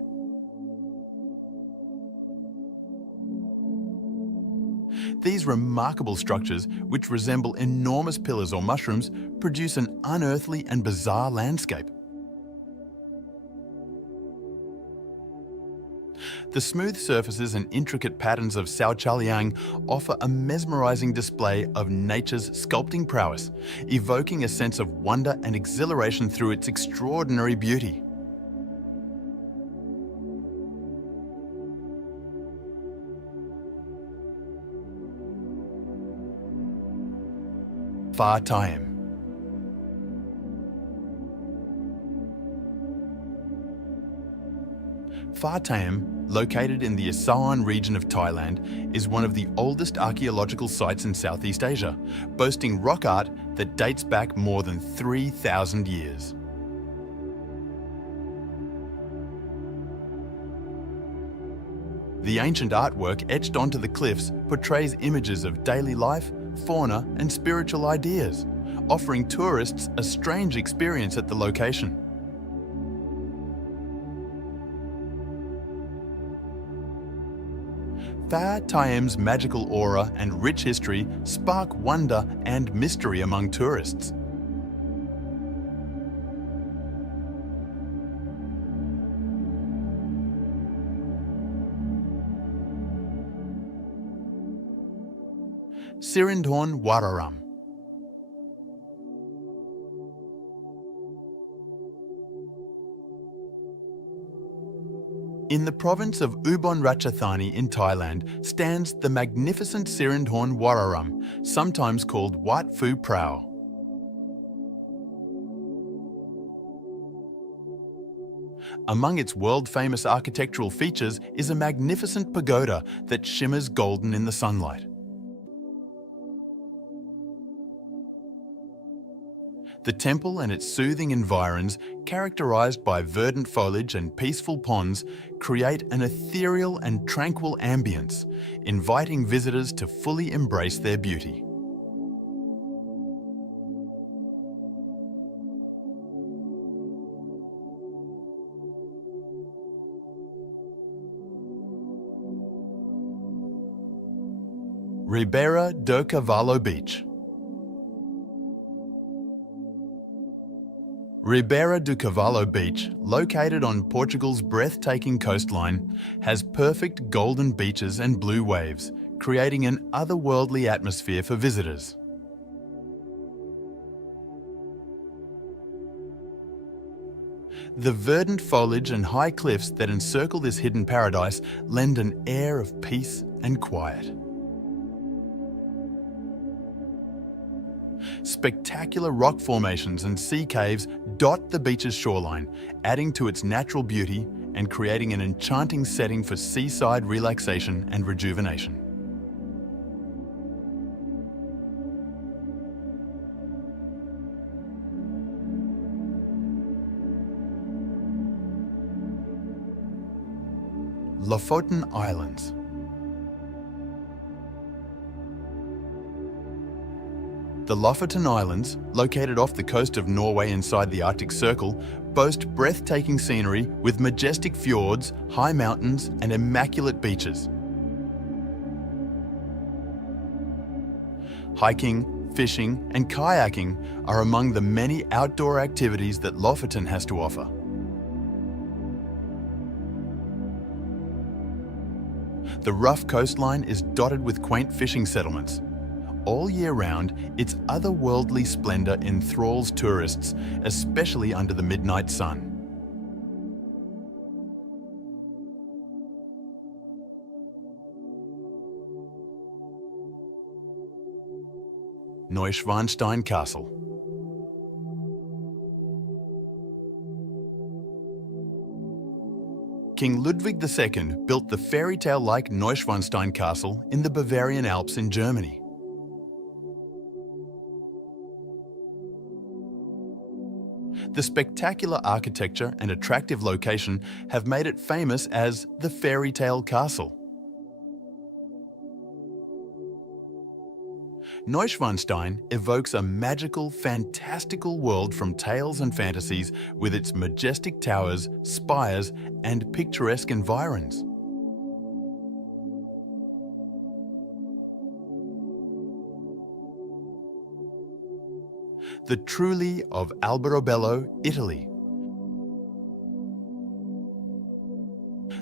These remarkable structures, which resemble enormous pillars or mushrooms, produce an unearthly and bizarre landscape. The smooth surfaces and intricate patterns of Sao Chaliang offer a mesmerizing display of nature's sculpting prowess, evoking a sense of wonder and exhilaration through its extraordinary beauty. Pha Thiem. Pha Thiem, located in the Asahan region of Thailand, is one of the oldest archaeological sites in Southeast Asia, boasting rock art that dates back more than 3,000 years. The ancient artwork etched onto the cliffs portrays images of daily life, fauna, and spiritual ideas, offering tourists a strange experience at the location. Pha Thiem's magical aura and rich history spark wonder and mystery among tourists. Sirindhorn Wararam. In the province of Ubon Ratchathani in Thailand stands the magnificent Sirindhorn Wararam, sometimes called Wat Phu Prao. Among its world-famous architectural features is a magnificent pagoda that shimmers golden in the sunlight. The temple and its soothing environs, characterized by verdant foliage and peaceful ponds, create an ethereal and tranquil ambience, inviting visitors to fully embrace their beauty. Ribeira do Cavalo Beach. Ribeira do Cavalo Beach, located on Portugal's breathtaking coastline, has perfect golden beaches and blue waves, creating an otherworldly atmosphere for visitors. The verdant foliage and high cliffs that encircle this hidden paradise lend an air of peace and quiet. Spectacular rock formations and sea caves dot the beach's shoreline, adding to its natural beauty and creating an enchanting setting for seaside relaxation and rejuvenation. Lofoten Islands. The Lofoten Islands, located off the coast of Norway inside the Arctic Circle, boast breathtaking scenery with majestic fjords, high mountains, and immaculate beaches. Hiking, fishing, and kayaking are among the many outdoor activities that Lofoten has to offer. The rough coastline is dotted with quaint fishing settlements. All year round, its otherworldly splendor enthralls tourists, especially under the midnight sun. Neuschwanstein Castle. King Ludwig II built the fairy tale-like Neuschwanstein Castle in the Bavarian Alps in Germany. The spectacular architecture and attractive location have made it famous as the fairy tale castle. Neuschwanstein evokes a magical, fantastical world from tales and fantasies with its majestic towers, spires, and picturesque environs. The Trulli of Alberobello, Italy.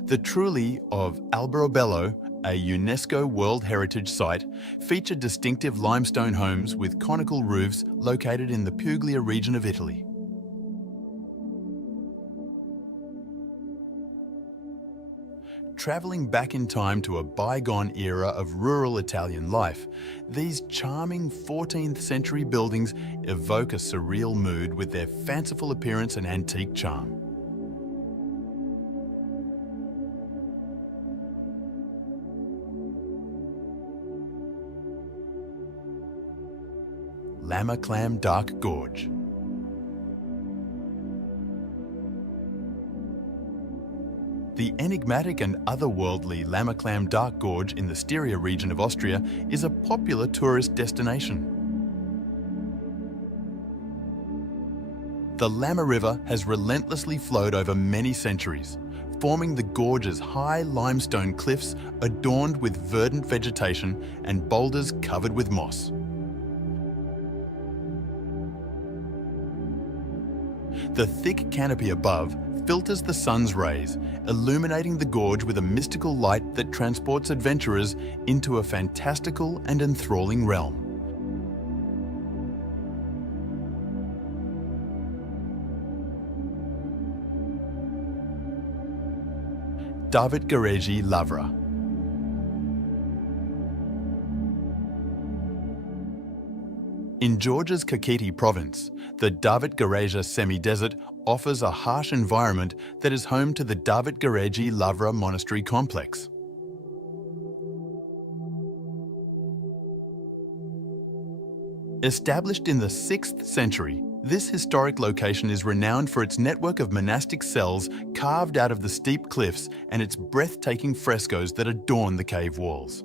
The Trulli of Alberobello, a UNESCO World Heritage Site, feature distinctive limestone homes with conical roofs located in the Puglia region of Italy. Travelling back in time to a bygone era of rural Italian life, these charming 14th century buildings evoke a surreal mood with their fanciful appearance and antique charm. Lamaclam Dark Gorge. The enigmatic and otherworldly Lamaclam Dark Gorge in the Styria region of Austria is a popular tourist destination. The Lama River has relentlessly flowed over many centuries, forming the gorge's high limestone cliffs adorned with verdant vegetation and boulders covered with moss. The thick canopy above filters the sun's rays, illuminating the gorge with a mystical light that transports adventurers into a fantastical and enthralling realm. Davidgäregi Lavra. In Georgia's Kakheti province, the Davidgäregi semi-desert offers a harsh environment that is home to the Davidgäregi Lavra monastery complex. Established in the 6th century, this historic location is renowned for its network of monastic cells carved out of the steep cliffs and its breathtaking frescoes that adorn the cave walls.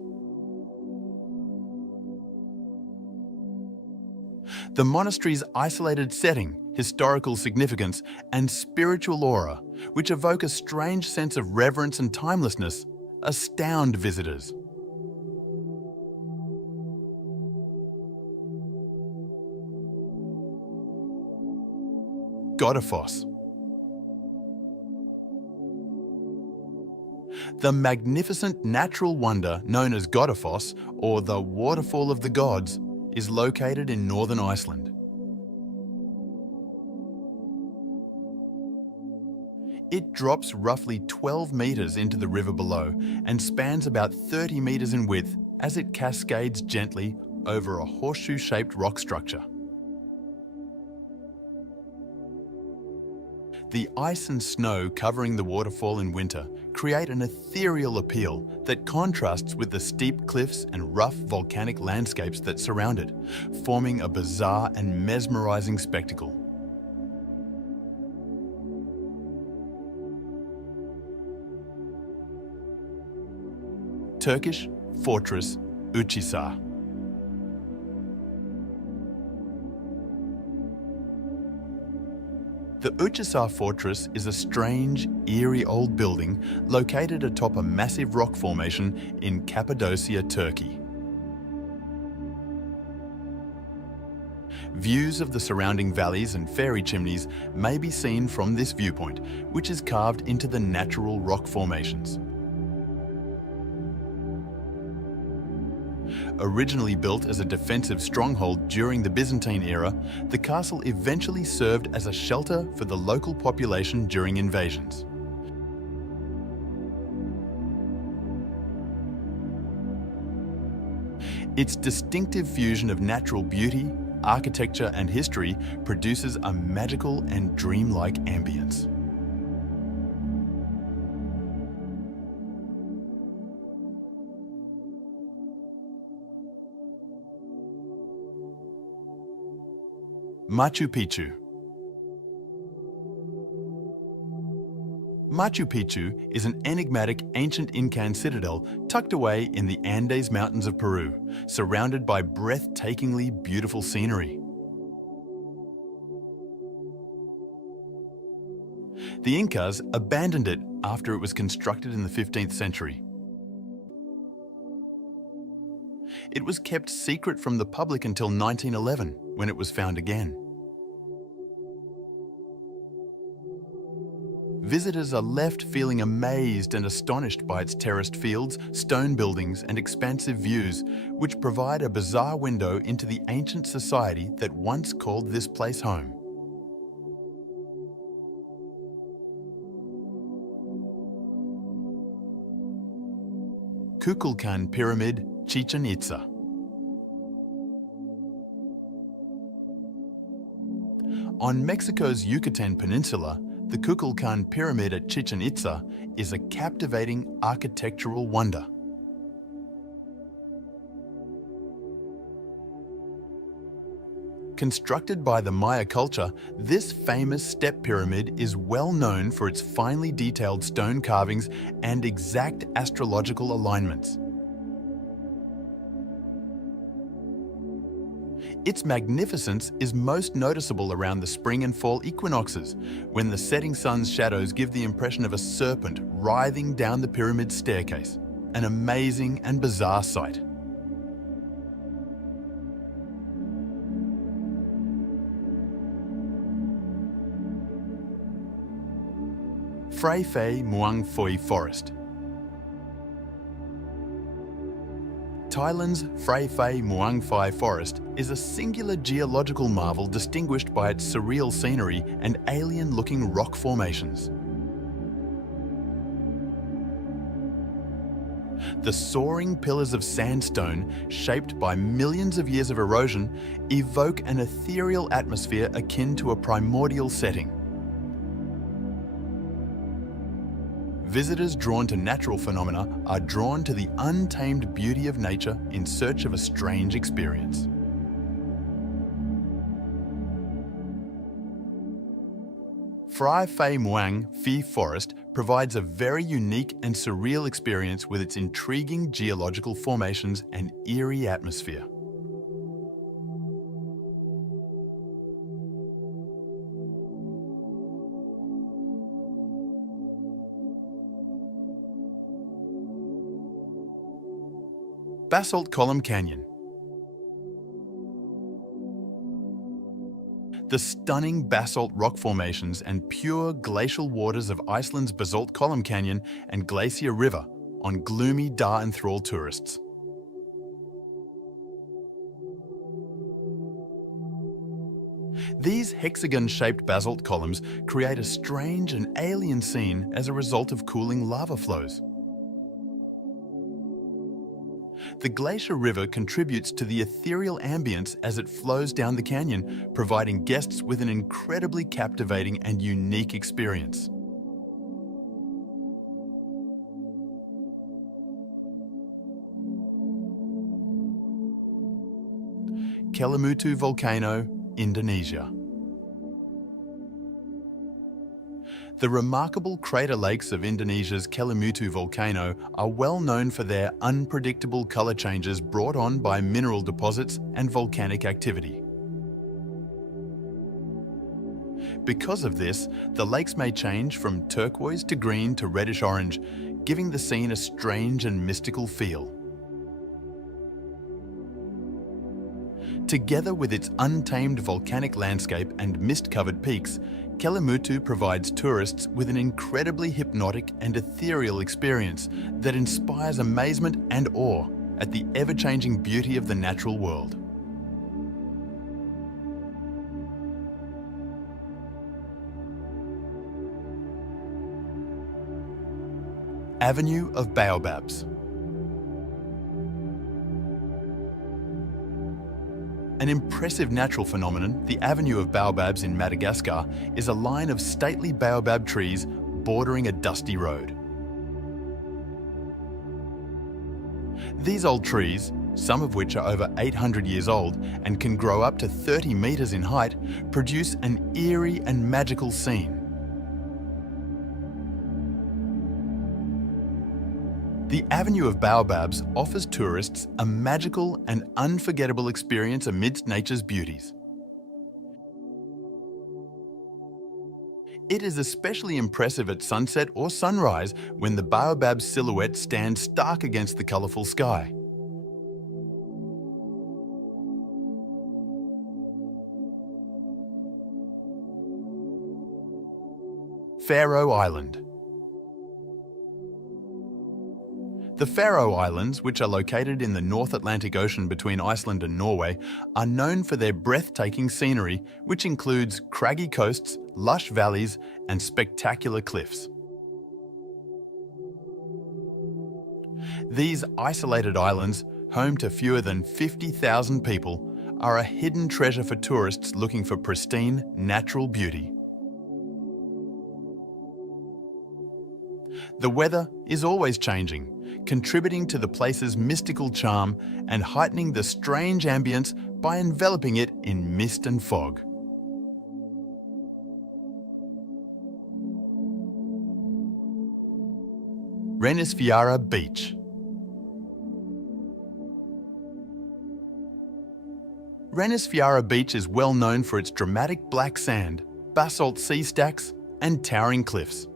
The monastery's isolated setting, historical significance, and spiritual aura, which evoke a strange sense of reverence and timelessness, astound visitors. Godafoss. The magnificent natural wonder known as Godafoss, or the Waterfall of the Gods, is located in northern Iceland. It drops roughly 12 metres into the river below and spans about 30 metres in width as it cascades gently over a horseshoe-shaped rock structure. The ice and snow covering the waterfall in winter create an ethereal appeal that contrasts with the steep cliffs and rough volcanic landscapes that surround it, forming a bizarre and mesmerizing spectacle. Turkish fortress Uçhisar. The Uçhisar fortress is a strange, eerie old building located atop a massive rock formation in Cappadocia, Turkey. Views of the surrounding valleys and fairy chimneys may be seen from this viewpoint, which is carved into the natural rock formations. Originally built as a defensive stronghold during the Byzantine era, the castle eventually served as a shelter for the local population during invasions. Its distinctive fusion of natural beauty, architecture and history produces a magical and dreamlike ambience. Machu Picchu. Machu Picchu is an enigmatic ancient Incan citadel tucked away in the Andes Mountains of Peru, surrounded by breathtakingly beautiful scenery. The Incas abandoned it after it was constructed in the 15th century. It was kept secret from the public until 1911, when it was found again. Visitors are left feeling amazed and astonished by its terraced fields, stone buildings, and expansive views, which provide a bizarre window into the ancient society that once called this place home. Kukulkan Pyramid, Chichen Itza. On Mexico's Yucatan Peninsula, the Kukulkan Pyramid at Chichen Itza is a captivating architectural wonder. Constructed by the Maya culture, this famous step pyramid is well known for its finely detailed stone carvings and exact astrological alignments. Its magnificence is most noticeable around the spring and fall equinoxes, when the setting sun's shadows give the impression of a serpent writhing down the pyramid's staircase, an amazing and bizarre sight. Phray Phay Muang Phoi Forest. Thailand's Phray Phay Muang Phai Forest is a singular geological marvel distinguished by its surreal scenery and alien-looking rock formations. The soaring pillars of sandstone, shaped by millions of years of erosion, evoke an ethereal atmosphere akin to a primordial setting. Visitors drawn to natural phenomena are drawn to the untamed beauty of nature in search of a strange experience. Phray Phay Muang Phi Forest provides a very unique and surreal experience with its intriguing geological formations and eerie atmosphere. Basalt Column Canyon. The stunning basalt rock formations and pure glacial waters of Iceland's Basalt Column Canyon and Glacier River on gloomy Dar enthrall tourists. These hexagon-shaped basalt columns create a strange and alien scene as a result of cooling lava flows. The Glacier River contributes to the ethereal ambience as it flows down the canyon, providing guests with an incredibly captivating and unique experience. Kelimutu Volcano, Indonesia. The remarkable crater lakes of Indonesia's Kelimutu volcano are well known for their unpredictable color changes brought on by mineral deposits and volcanic activity. Because of this, the lakes may change from turquoise to green to reddish-orange, giving the scene a strange and mystical feel. Together with its untamed volcanic landscape and mist-covered peaks, Kelimutu provides tourists with an incredibly hypnotic and ethereal experience that inspires amazement and awe at the ever-changing beauty of the natural world. Avenue of Baobabs. An impressive natural phenomenon, the Avenue of Baobabs in Madagascar is a line of stately baobab trees bordering a dusty road. These old trees, some of which are over 800 years old and can grow up to 30 metres in height, produce an eerie and magical scene. The Avenue of Baobabs offers tourists a magical and unforgettable experience amidst nature's beauties. It is especially impressive at sunset or sunrise when the baobab's silhouette stands stark against the colourful sky. Faroe Island. The Faroe Islands, which are located in the North Atlantic Ocean between Iceland and Norway, are known for their breathtaking scenery, which includes craggy coasts, lush valleys, and spectacular cliffs. These isolated islands, home to fewer than 50,000 people, are a hidden treasure for tourists looking for pristine, natural beauty. The weather is always changing, contributing to the place's mystical charm and heightening the strange ambience by enveloping it in mist and fog. Reynisfjara Beach. Reynisfjara Beach is well known for its dramatic black sand, basalt sea stacks, and towering cliffs.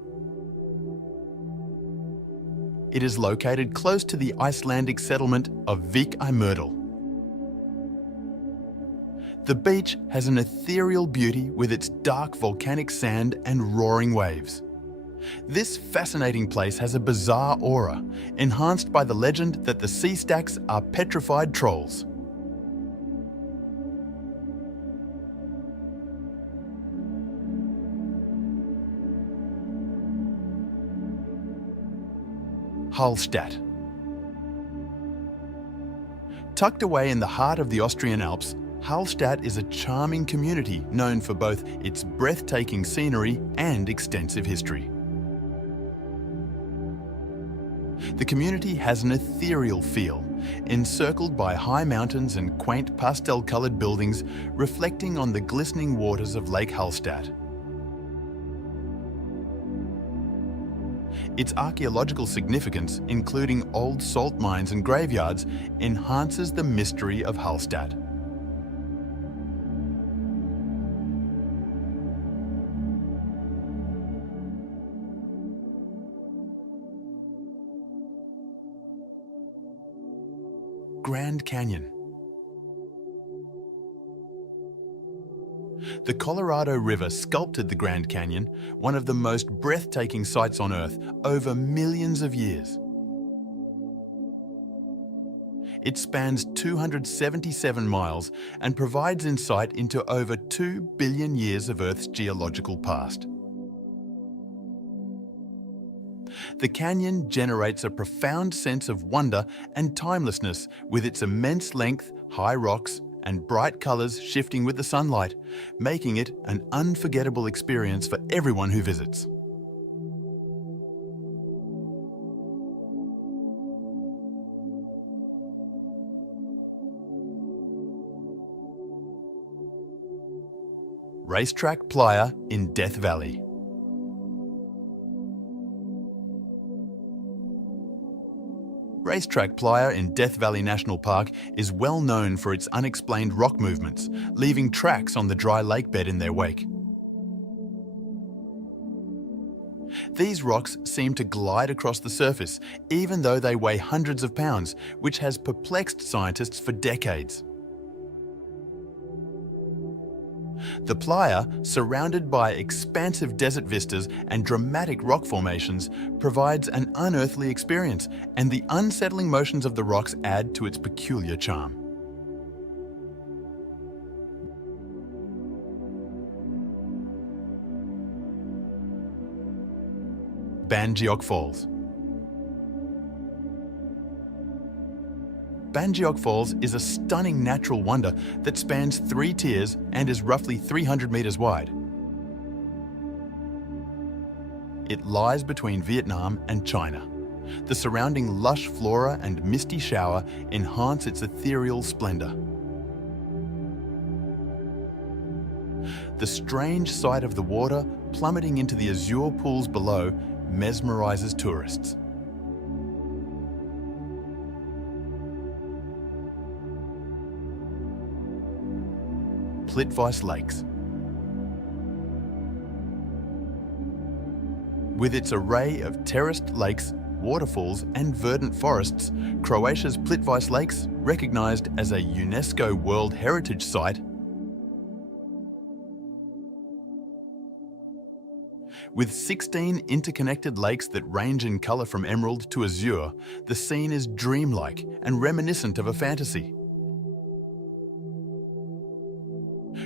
It is located close to the Icelandic settlement of Vik-i-Mýrdal. The beach has an ethereal beauty with its dark volcanic sand and roaring waves. This fascinating place has a bizarre aura, enhanced by the legend that the sea stacks are petrified trolls. Hallstatt. Tucked away in the heart of the Austrian Alps, Hallstatt is a charming community known for both its breathtaking scenery and extensive history. The community has an ethereal feel, encircled by high mountains and quaint pastel-coloured buildings reflecting on the glistening waters of Lake Hallstatt. Its archaeological significance, including old salt mines and graveyards, enhances the mystery of Hallstatt. Grand Canyon. The Colorado River sculpted the Grand Canyon, one of the most breathtaking sights on Earth, over millions of years. It spans 277 miles and provides insight into over 2 billion years of Earth's geological past. The canyon generates a profound sense of wonder and timelessness with its immense length, high rocks, and bright colours shifting with the sunlight, making it an unforgettable experience for everyone who visits. Racetrack Playa in Death Valley. Racetrack Playa in Death Valley National Park is well known for its unexplained rock movements, leaving tracks on the dry lake bed in their wake. These rocks seem to glide across the surface, even though they weigh hundreds of pounds, which has perplexed scientists for decades. The playa, surrounded by expansive desert vistas and dramatic rock formations, provides an unearthly experience, and the unsettling motions of the rocks add to its peculiar charm. Bangeok Falls. Bangeok Falls is a stunning natural wonder that spans 3 tiers and is roughly 300 meters wide. It lies between Vietnam and China. The surrounding lush flora and misty shower enhance its ethereal splendor. The strange sight of the water plummeting into the azure pools below mesmerizes tourists. Plitvice Lakes. With its array of terraced lakes, waterfalls and verdant forests, Croatia's Plitvice Lakes, recognized as a UNESCO World Heritage Site, with 16 interconnected lakes that range in colour from emerald to azure, the scene is dreamlike and reminiscent of a fantasy.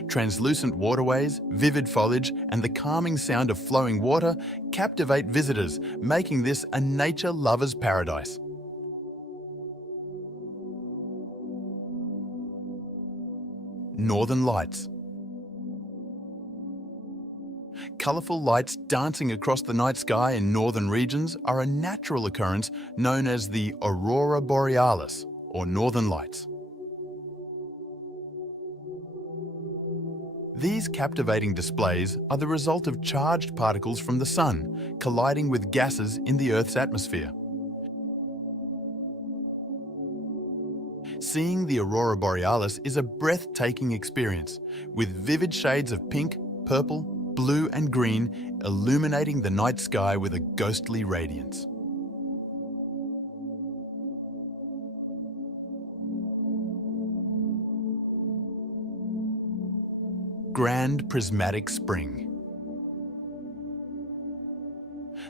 Translucent waterways, vivid foliage, and the calming sound of flowing water captivate visitors, making this a nature lover's paradise. Northern Lights. Colourful lights dancing across the night sky in northern regions are a natural occurrence known as the aurora borealis, or northern lights. These captivating displays are the result of charged particles from the sun colliding with gases in the Earth's atmosphere. Seeing the aurora borealis is a breathtaking experience, with vivid shades of pink, purple, blue and green illuminating the night sky with a ghostly radiance. Grand Prismatic Spring.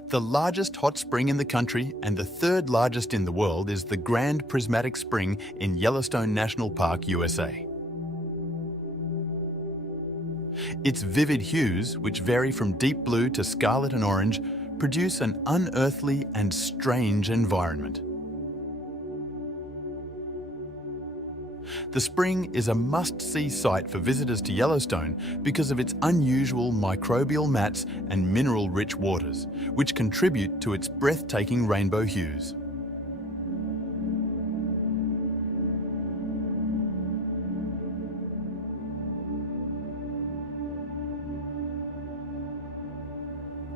The largest hot spring in the country and the 3rd largest in the world is the Grand Prismatic Spring in Yellowstone National Park, USA. Its vivid hues, which vary from deep blue to scarlet and orange, produce an unearthly and strange environment. The spring is a must-see sight for visitors to Yellowstone because of its unusual microbial mats and mineral-rich waters, which contribute to its breathtaking rainbow hues.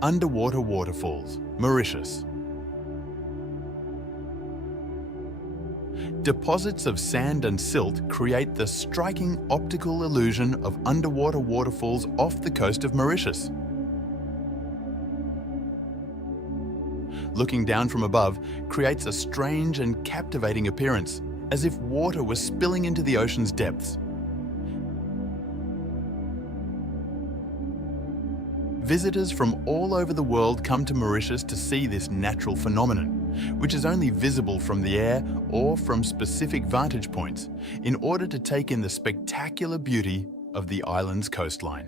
Underwater waterfalls, Mauritius. Deposits of sand and silt create the striking optical illusion of underwater waterfalls off the coast of Mauritius. Looking down from above creates a strange and captivating appearance, as if water was spilling into the ocean's depths. Visitors from all over the world come to Mauritius to see this natural phenomenon, which is only visible from the air or from specific vantage points, in order to take in the spectacular beauty of the island's coastline.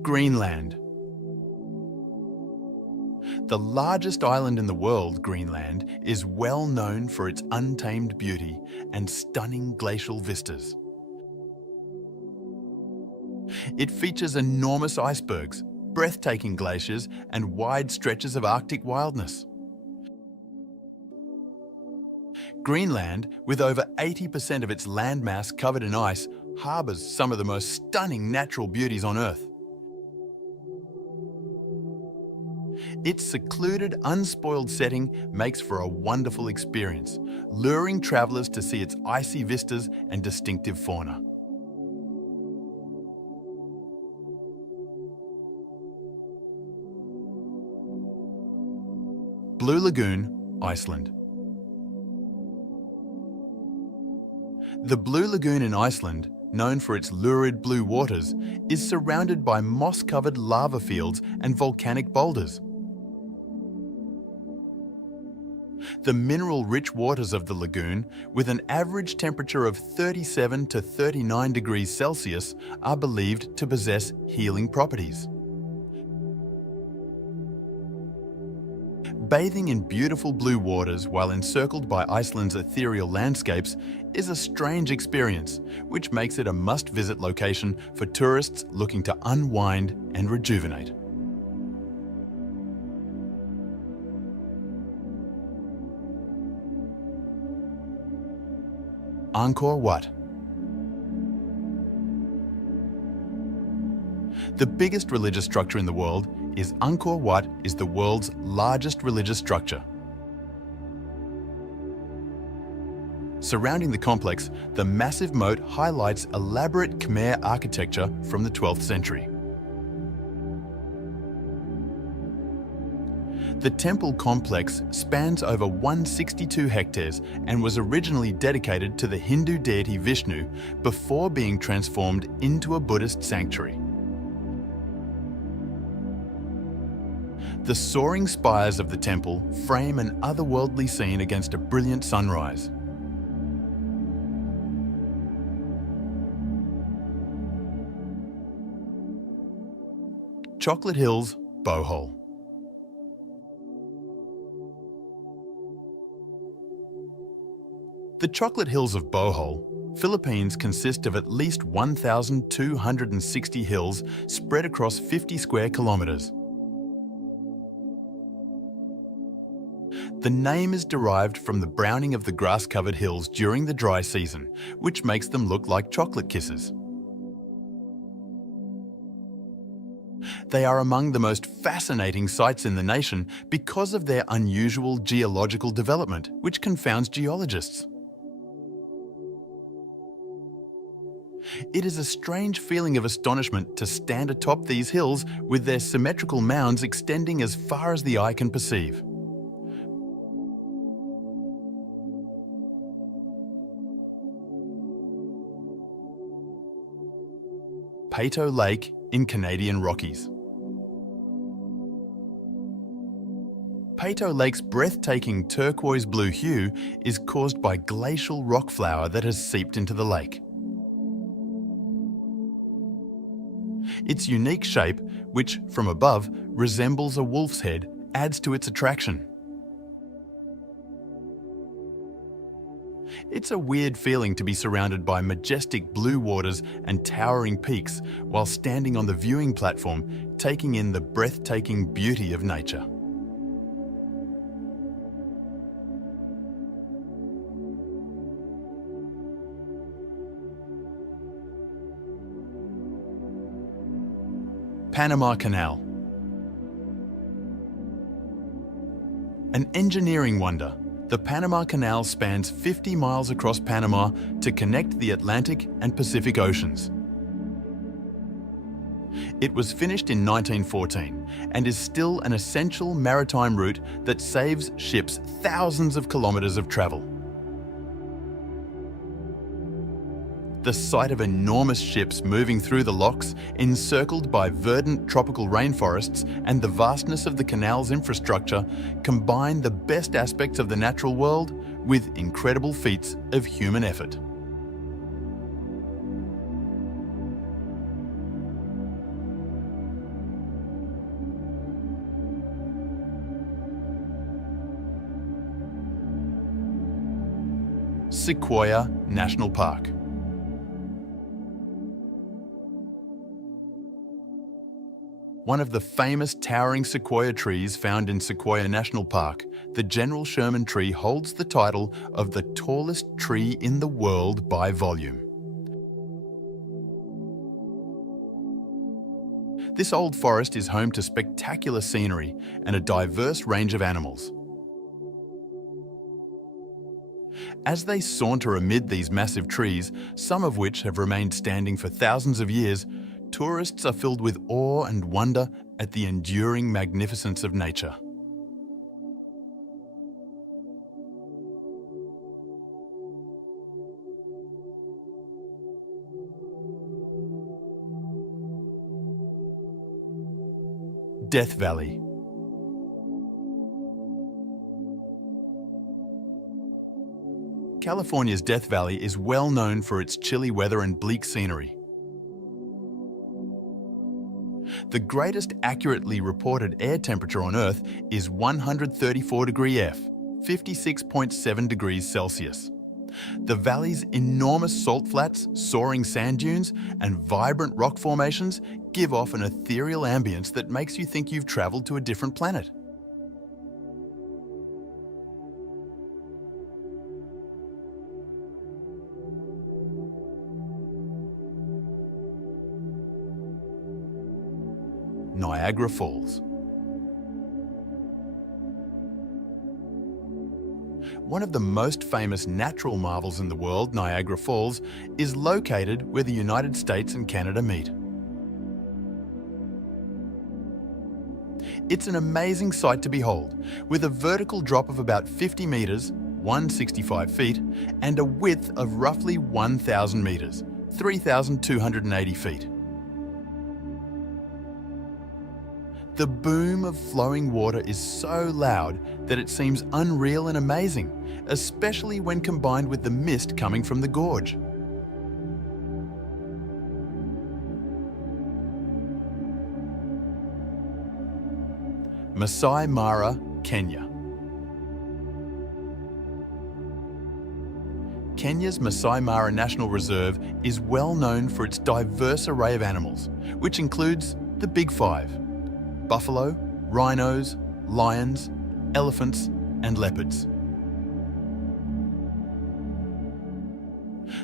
Greenland. The largest island in the world, Greenland, is well known for its untamed beauty and stunning glacial vistas. It features enormous icebergs, breathtaking glaciers, and wide stretches of Arctic wildness. Greenland, with over 80% of its landmass covered in ice, harbours some of the most stunning natural beauties on Earth. Its secluded, unspoiled setting makes for a wonderful experience, luring travellers to see its icy vistas and distinctive fauna. Blue Lagoon, Iceland. The Blue Lagoon in Iceland, known for its lurid blue waters, is surrounded by moss-covered lava fields and volcanic boulders. The mineral-rich waters of the lagoon, with an average temperature of 37 to 39 degrees Celsius, are believed to possess healing properties. Bathing in beautiful blue waters while encircled by Iceland's ethereal landscapes is a strange experience, which makes it a must-visit location for tourists looking to unwind and rejuvenate. Angkor Wat. The biggest religious structure in the world is Angkor Wat is the world's largest religious structure. Surrounding the complex, the massive moat highlights elaborate Khmer architecture from the 12th century. The temple complex spans over 162 hectares and was originally dedicated to the Hindu deity Vishnu before being transformed into a Buddhist sanctuary. The soaring spires of the temple frame an otherworldly scene against a brilliant sunrise. Chocolate Hills, Bohol. The Chocolate Hills of Bohol, Philippines consist of at least 1,260 hills spread across 50 square kilometres. The name is derived from the browning of the grass-covered hills during the dry season, which makes them look like chocolate kisses. They are among the most fascinating sites in the nation because of their unusual geological development, which confounds geologists. It is a strange feeling of astonishment to stand atop these hills with their symmetrical mounds extending as far as the eye can perceive. Peyto Lake in Canadian Rockies. Peyto Lake's breathtaking turquoise blue hue is caused by glacial rock flour that has seeped into the lake. Its unique shape, which from above resembles a wolf's head, adds to its attraction. It's a weird feeling to be surrounded by majestic blue waters and towering peaks while standing on the viewing platform, taking in the breathtaking beauty of nature. Panama Canal. An engineering wonder, the Panama Canal spans 50 miles across Panama to connect the Atlantic and Pacific Oceans. It was finished in 1914 and is still an essential maritime route that saves ships thousands of kilometres of travel. The sight of enormous ships moving through the locks, encircled by verdant tropical rainforests, and the vastness of the canal's infrastructure combine the best aspects of the natural world with incredible feats of human effort. Sequoia National Park. One of the famous towering sequoia trees found in Sequoia National Park, the General Sherman tree holds the title of the tallest tree in the world by volume. This old forest is home to spectacular scenery and a diverse range of animals. As they saunter amid these massive trees, some of which have remained standing for thousands of years, tourists are filled with awe and wonder at the enduring magnificence of nature. Death Valley. California's Death Valley is well known for its chilly weather and bleak scenery. The greatest accurately reported air temperature on Earth is 134 degree F, 56.7 degrees Celsius. The valley's enormous salt flats, soaring sand dunes, and vibrant rock formations give off an ethereal ambience that makes you think you've traveled to a different planet. Niagara Falls. One of the most famous natural marvels in the world, Niagara Falls, is located where the United States and Canada meet. It's an amazing sight to behold, with a vertical drop of about 50 metres, 165 feet, and a width of roughly 1,000 metres, 3,280 feet. The boom of flowing water is so loud that it seems unreal and amazing, especially when combined with the mist coming from the gorge. Masai Mara, Kenya. Kenya's Masai Mara National Reserve is well known for its diverse array of animals, which includes the Big Five: buffalo, rhinos, lions, elephants, and leopards.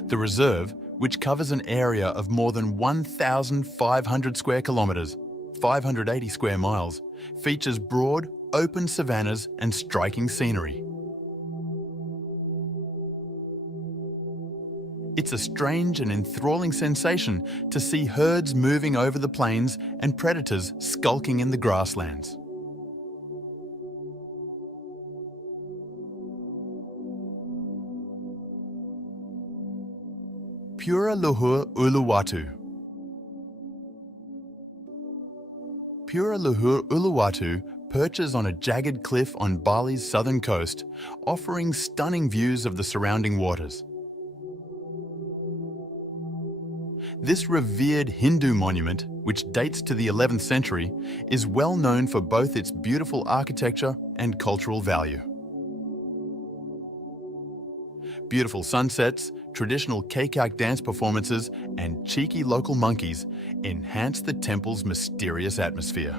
The reserve, which covers an area of more than 1,500 square kilometres, 580 square miles, features broad, open savannas and striking scenery. It's a strange and enthralling sensation to see herds moving over the plains and predators skulking in the grasslands. Pura Luhur Uluwatu. Pura Luhur Uluwatu perches on a jagged cliff on Bali's southern coast, offering stunning views of the surrounding waters. This revered Hindu monument, which dates to the 11th century, is well known for both its beautiful architecture and cultural value. Beautiful sunsets, traditional Kekak dance performances, and cheeky local monkeys enhance the temple's mysterious atmosphere.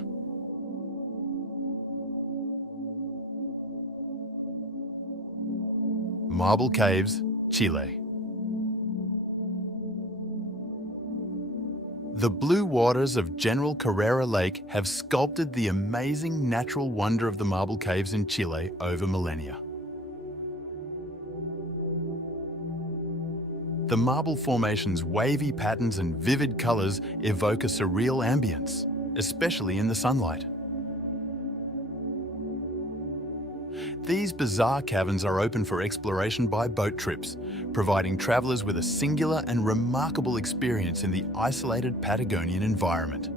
Marble Caves, Chile. The blue waters of General Carrera Lake have sculpted the amazing natural wonder of the marble caves in Chile over millennia. The marble formation's wavy patterns and vivid colours evoke a surreal ambience, especially in the sunlight. These bizarre caverns are open for exploration by boat trips, providing travellers with a singular and remarkable experience in the isolated Patagonian environment.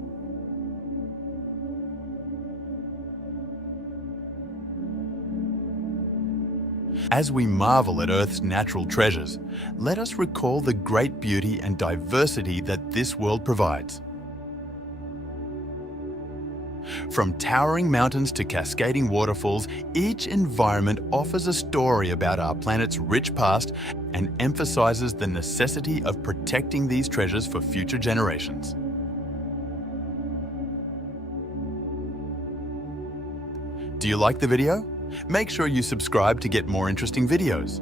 As we marvel at Earth's natural treasures, let us recall the great beauty and diversity that this world provides. From towering mountains to cascading waterfalls, each environment offers a story about our planet's rich past and emphasizes the necessity of protecting these treasures for future generations. Do you like the video? Make sure you subscribe to get more interesting videos.